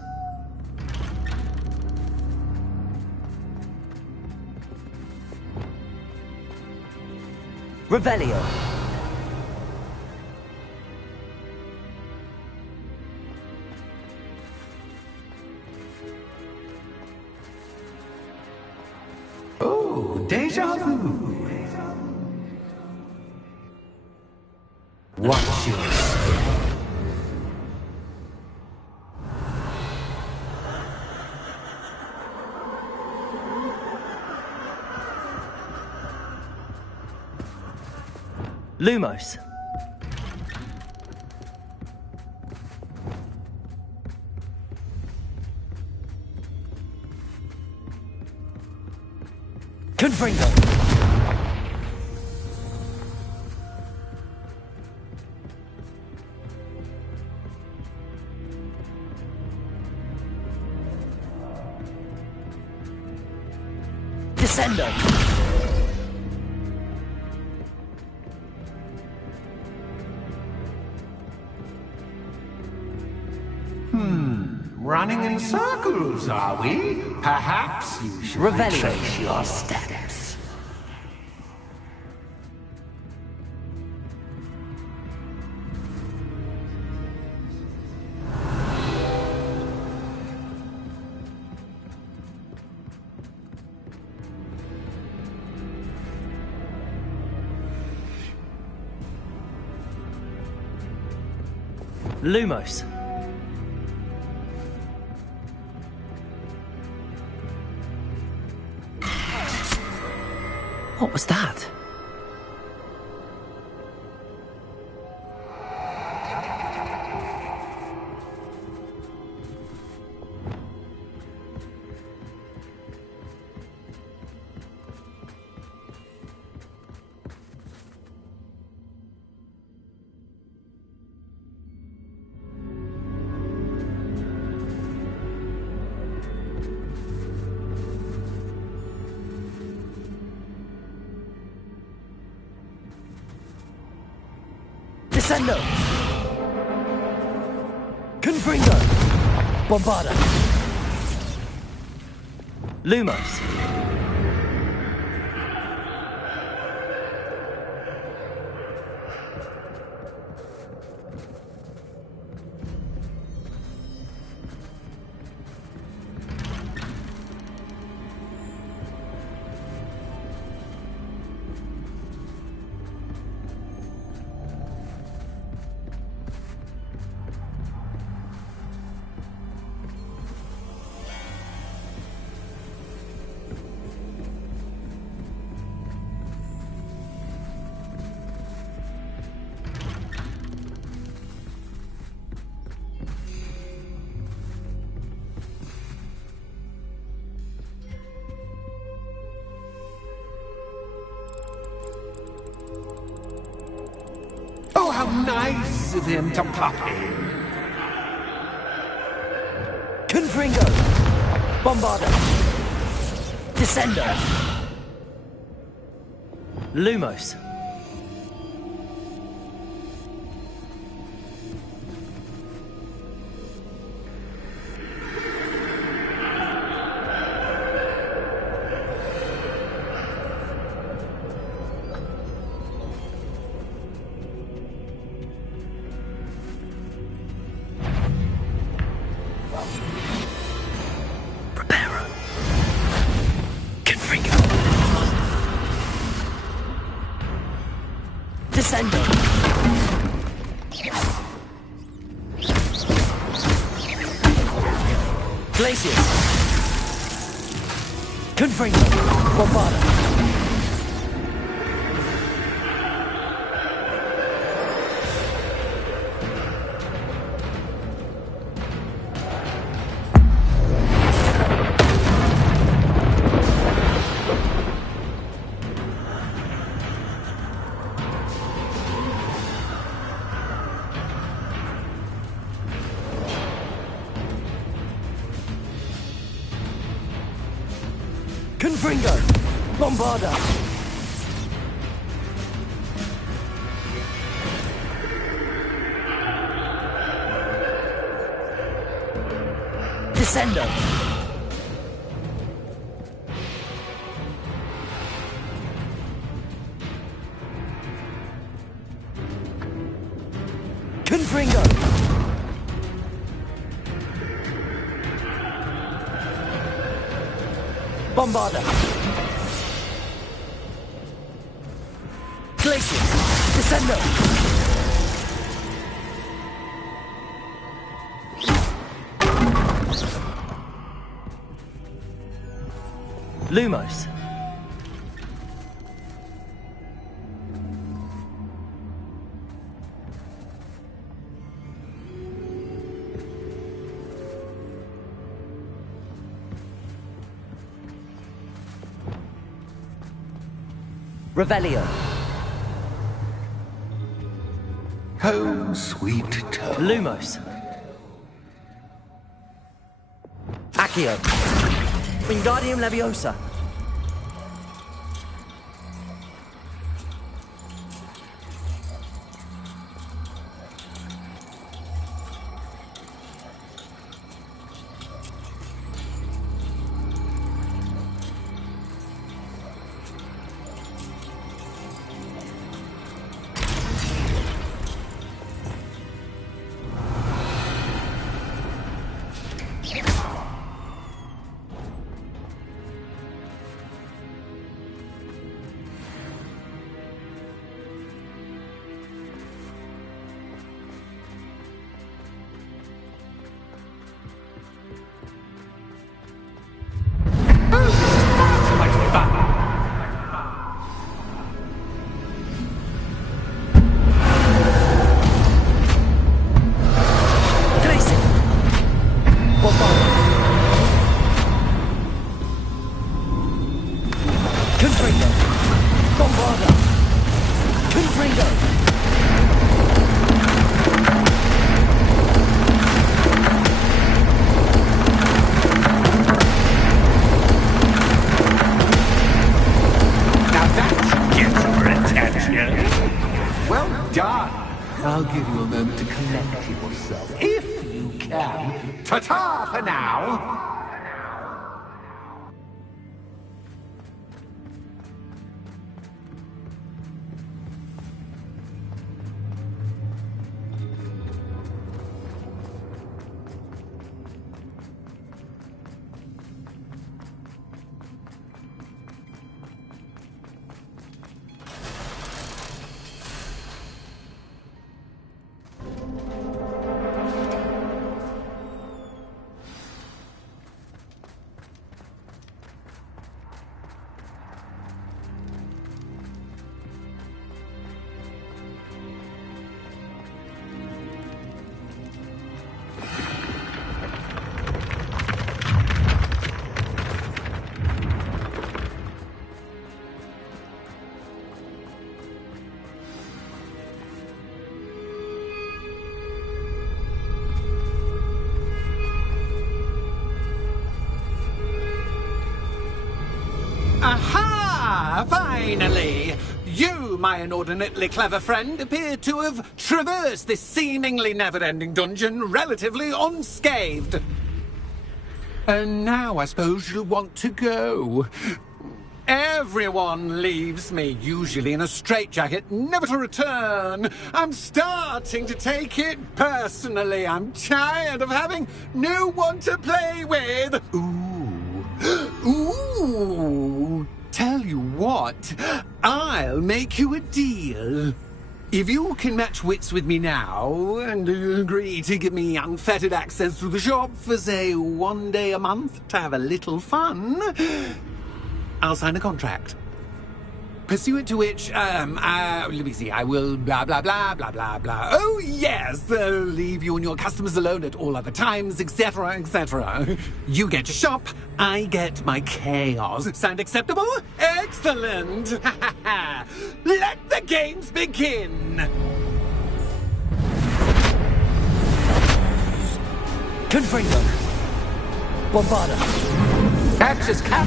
Revelio! Oh, deja vu. Watch your step. Lumos! Confringo! Descendo! Running in circles, are we? Perhaps you should retrace your steps. Lumos! What was that? Descendo! Confringo! Bombarda! Lumos! Oh, how nice of him to pop in. Confringo! Bombarda! Descendo! Lumos! Descendo! Glacius! Confringo! Bombarda! Confringo! Bombarda! Descendo! Confringo! Bombarda! Glacius! Descendo! Lumos! Revelio. Home, sweet toe. Lumos. Accio. Wingardium Leviosa. I'll give you a moment to collect yourself, if you can. Ta-ta for now! Finally! You, my inordinately clever friend, appear to have traversed this seemingly never-ending dungeon relatively unscathed. And now I suppose you'll want to go. Everyone leaves me, usually in a straitjacket, never to return. I'm starting to take it personally. I'm tired of having no one to play with. Ooh. Tell you what, I'll make you a deal. If you can match wits with me now, and agree to give me unfettered access to the shop for, say, 1 day a month to have a little fun, I'll sign a contract. Pursuant to which, let me see, I will blah, blah, blah, blah, blah, blah. Oh, yes, leave you and your customers alone at all other times, etc., etc. You get your shop, I get my chaos. Sound acceptable? Excellent! Let the games begin! Confringo. Bombarda. Catch is cat,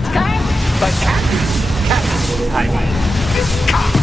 but cat, I mean, cat.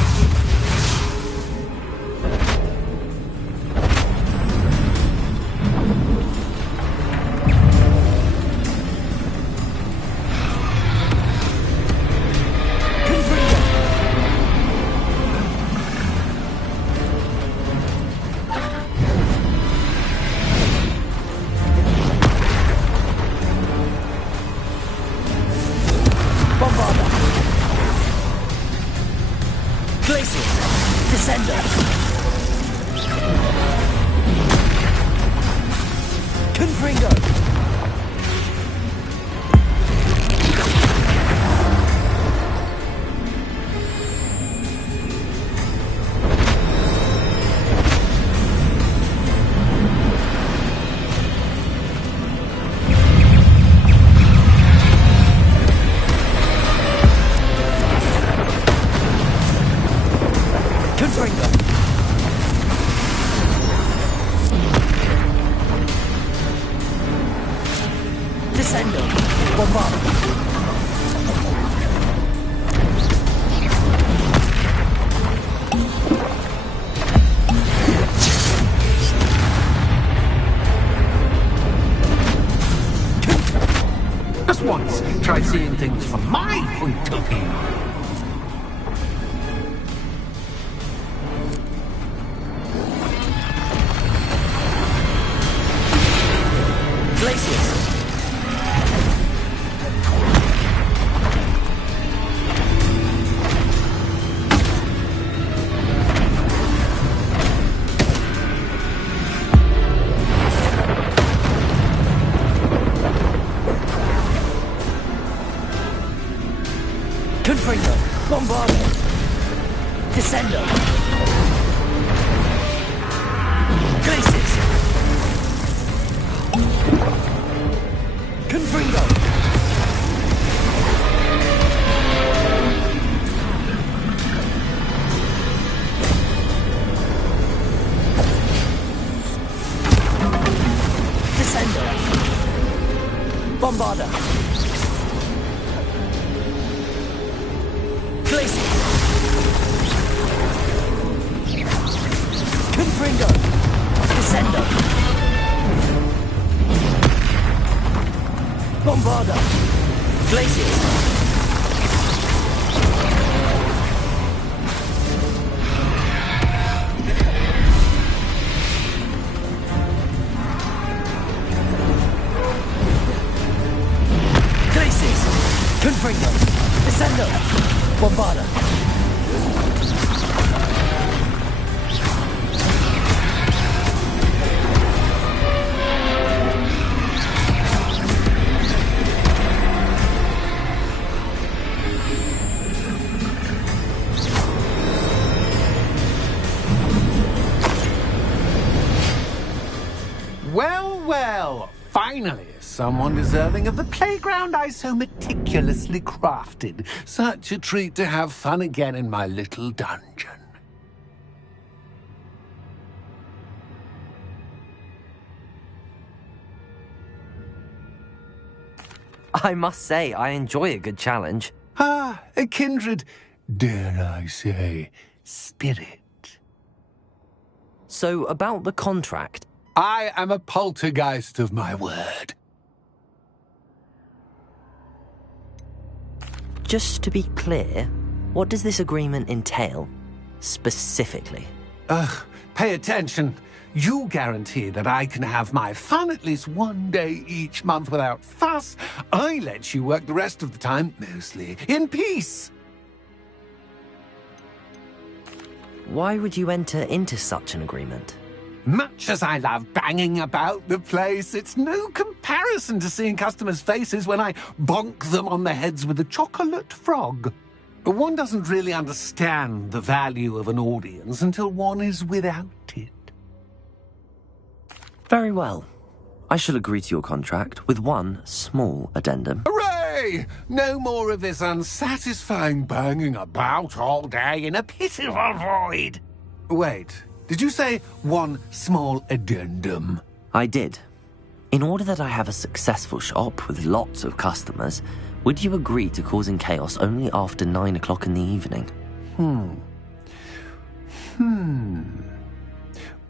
Finally, someone deserving of the playground I so meticulously crafted. Such a treat to have fun again in my little dungeon. I must say, I enjoy a good challenge. Ah, a kindred. dare I say, spirit. So, about the contract. I am a poltergeist of my word. Just to be clear, what does this agreement entail, specifically? Pay attention. You guarantee that I can have my fun at least one day each month without fuss. I let you work the rest of the time, mostly in peace. Why would you enter into such an agreement? Much as I love banging about the place, it's no comparison to seeing customers' faces when I bonk them on the heads with a chocolate frog. One doesn't really understand the value of an audience until one is without it. Very well. I shall agree to your contract with one small addendum. Hooray! No more of this unsatisfying banging about all day in a pitiful void. Wait, did you say one small addendum? I did. In order that I have a successful shop with lots of customers, would you agree to causing chaos only after 9 o'clock in the evening?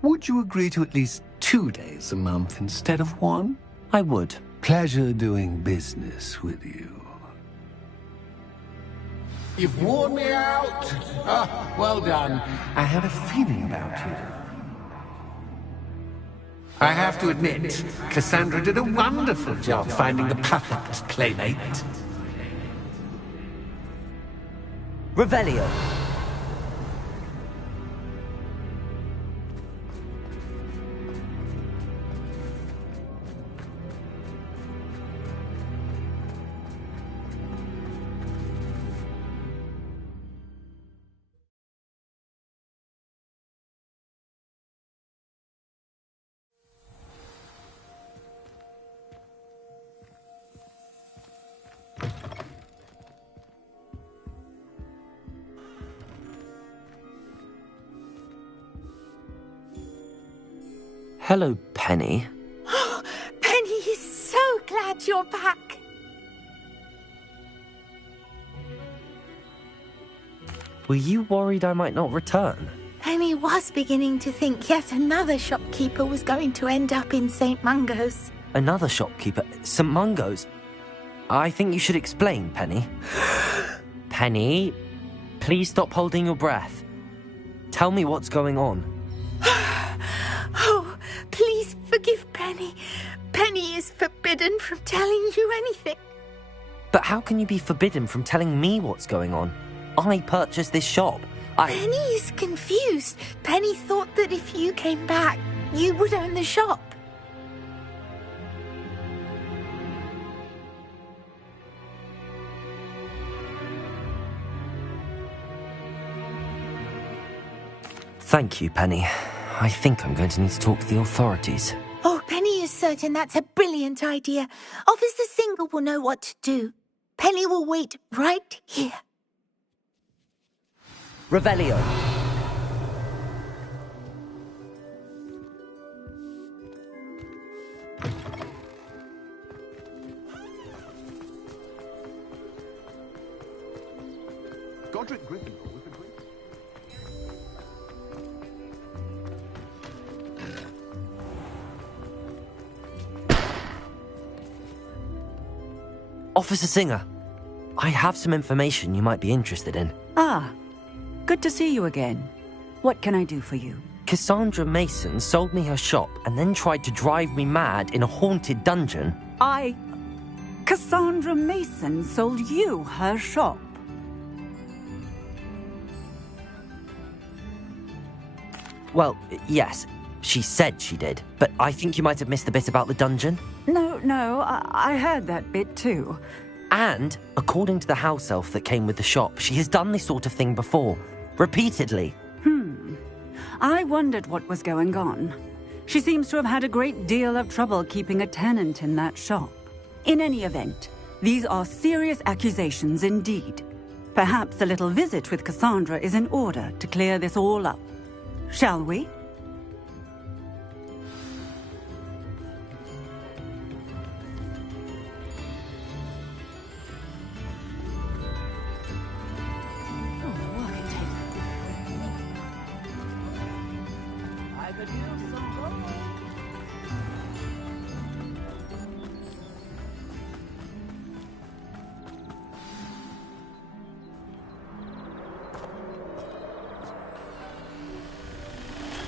Would you agree to at least 2 days a month instead of one? I would. Pleasure doing business with you. You've worn me out. Well done. I had a feeling about you. I have to admit, Cassandra did a wonderful job finding the perfect playmate. Revelio. Hello, Penny. Penny is so glad you're back. Were you worried I might not return? Penny was beginning to think yet another shopkeeper was going to end up in St. Mungo's. Another shopkeeper? St. Mungo's? I think you should explain, Penny. Penny, please stop holding your breath. Tell me what's going on. Oh, please forgive Penny. Penny is forbidden from telling you anything. But how can you be forbidden from telling me what's going on? I purchased this shop. Penny is confused. Penny thought that if you came back, you would own the shop. Thank you, Penny. I think I'm going to need to talk to the authorities. Oh, Penny is certain that's a brilliant idea. Officer Single will know what to do. Penny will wait right here. Revelio. Godric Griffin was the great. Officer Singer, I have some information you might be interested in. Ah, good to see you again. What can I do for you? Cassandra Mason sold me her shop and then tried to drive me mad in a haunted dungeon. Cassandra Mason sold you her shop? Well, yes, she said she did, but I think you might have missed the bit about the dungeon. No, I heard that bit too. And, according to the house elf that came with the shop, she has done this sort of thing before. Repeatedly. I wondered what was going on. She seems to have had a great deal of trouble keeping a tenant in that shop. In any event, these are serious accusations indeed. Perhaps a little visit with Cassandra is in order to clear this all up. Shall we?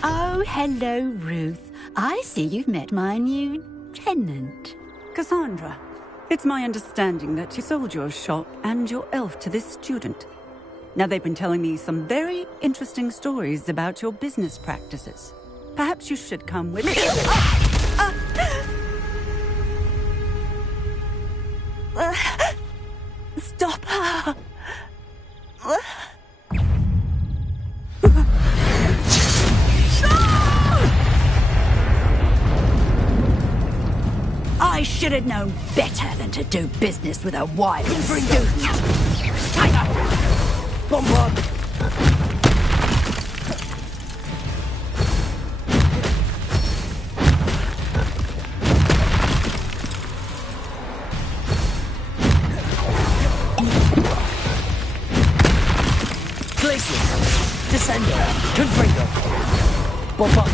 Oh, hello, Ruth. I see you've met my new tenant. Cassandra, it's my understanding that you sold your shop and your elf to this student. Now, they've been telling me some very interesting stories about your business practices. Perhaps you should come with me. Stop her! I should have known better than to do business with a wild student. Tiger! Bombard! Glacier! Descender! Confringo! Bombard!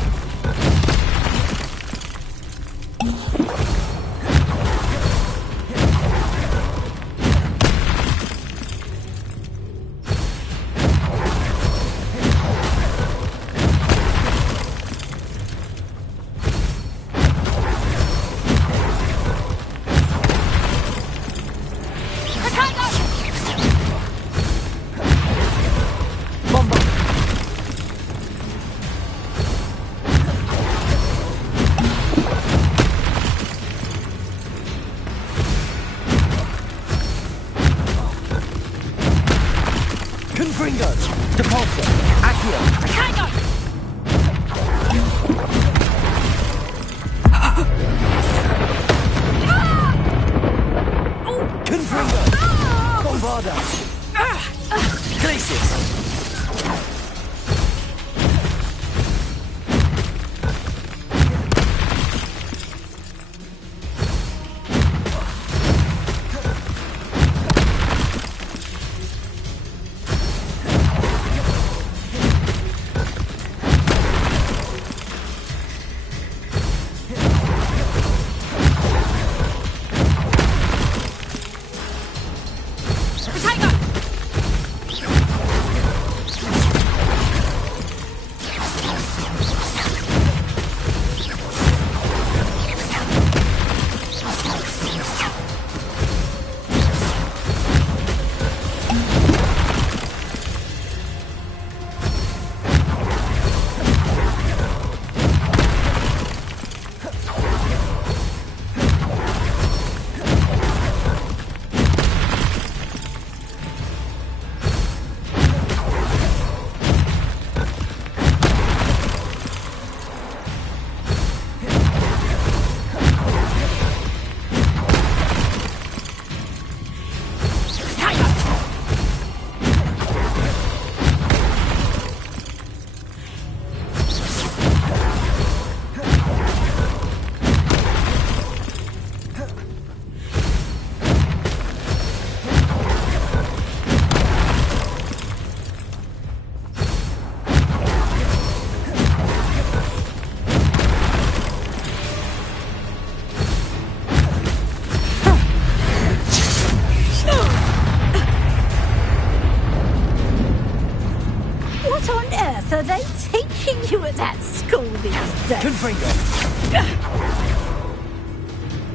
Are they teaching you at that school these days? Confringo!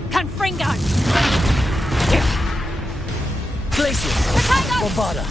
Confringo! Glacier! Bombarda!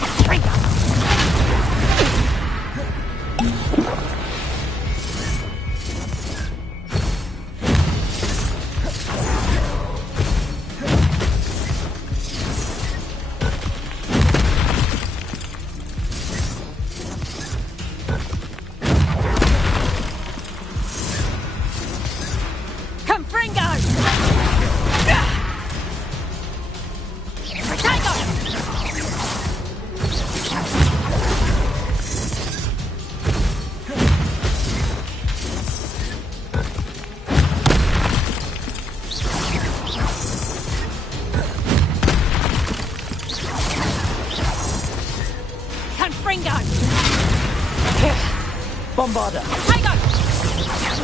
Bombarda! Tiger!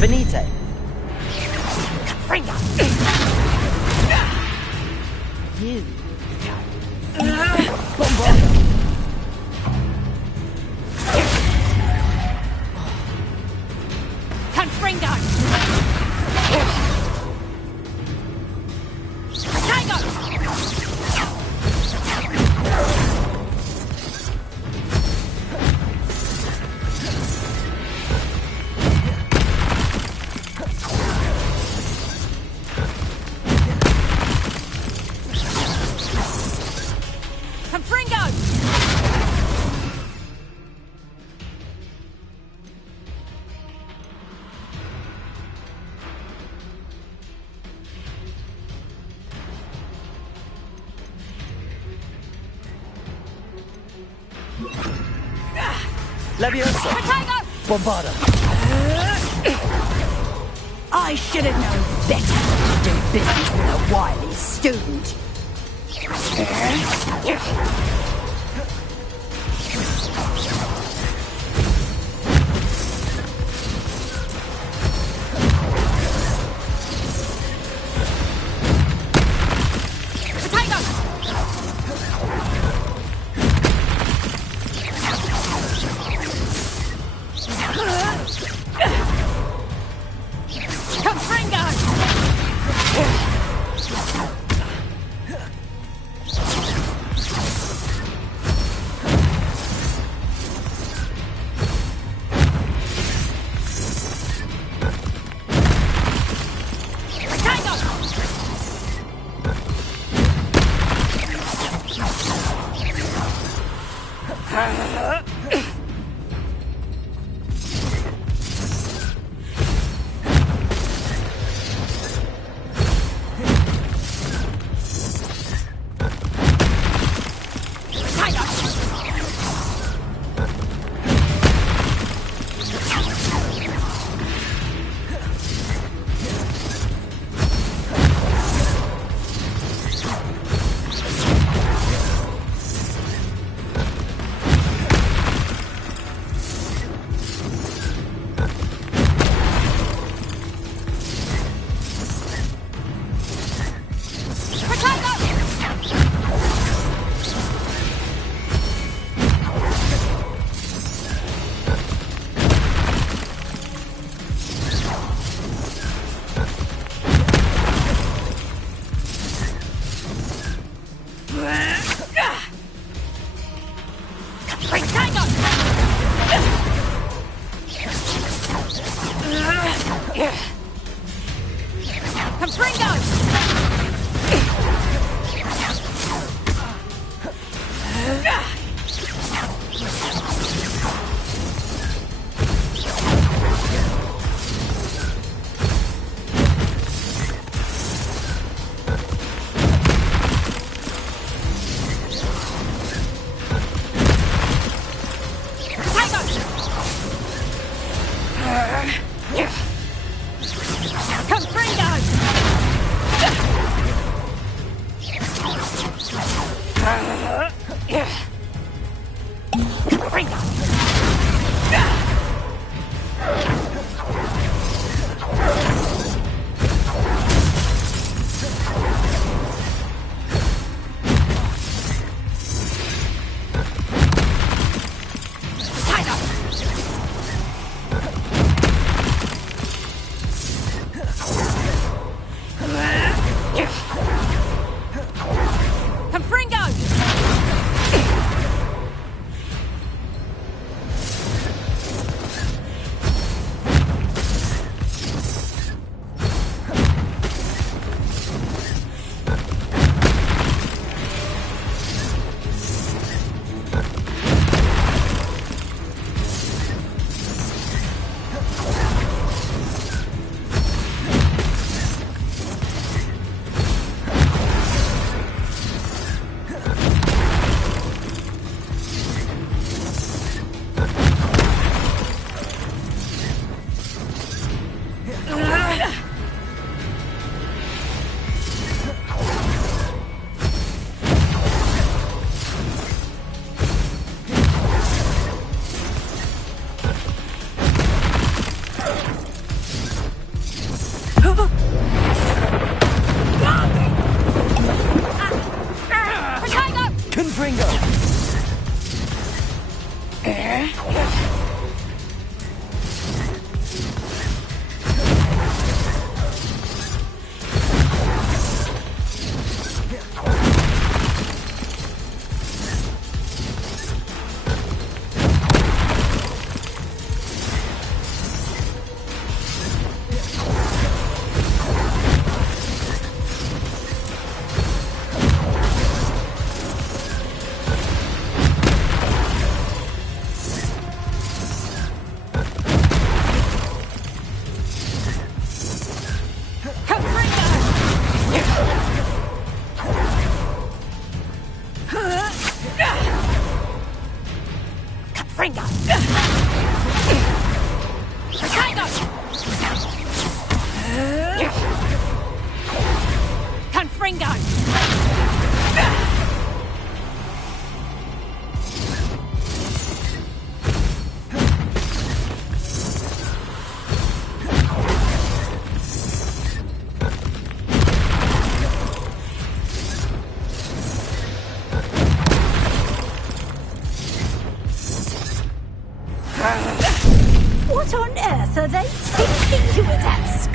Benite. You. Leviosa. Bombarda. I should have known better to do business with a wily student.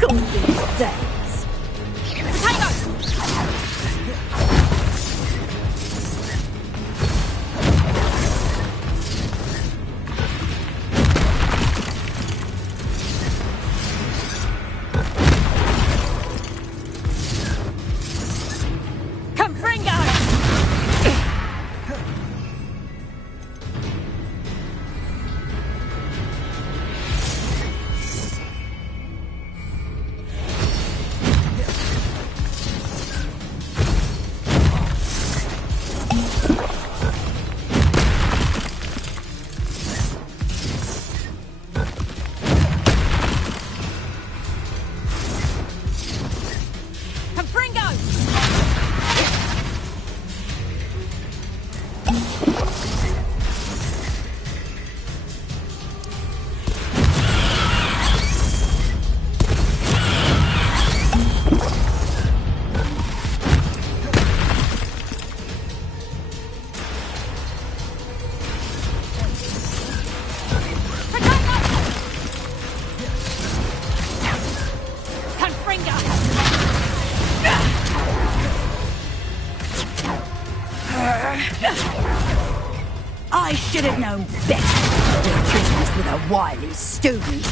all these days. I should have known better to do business with a wily student.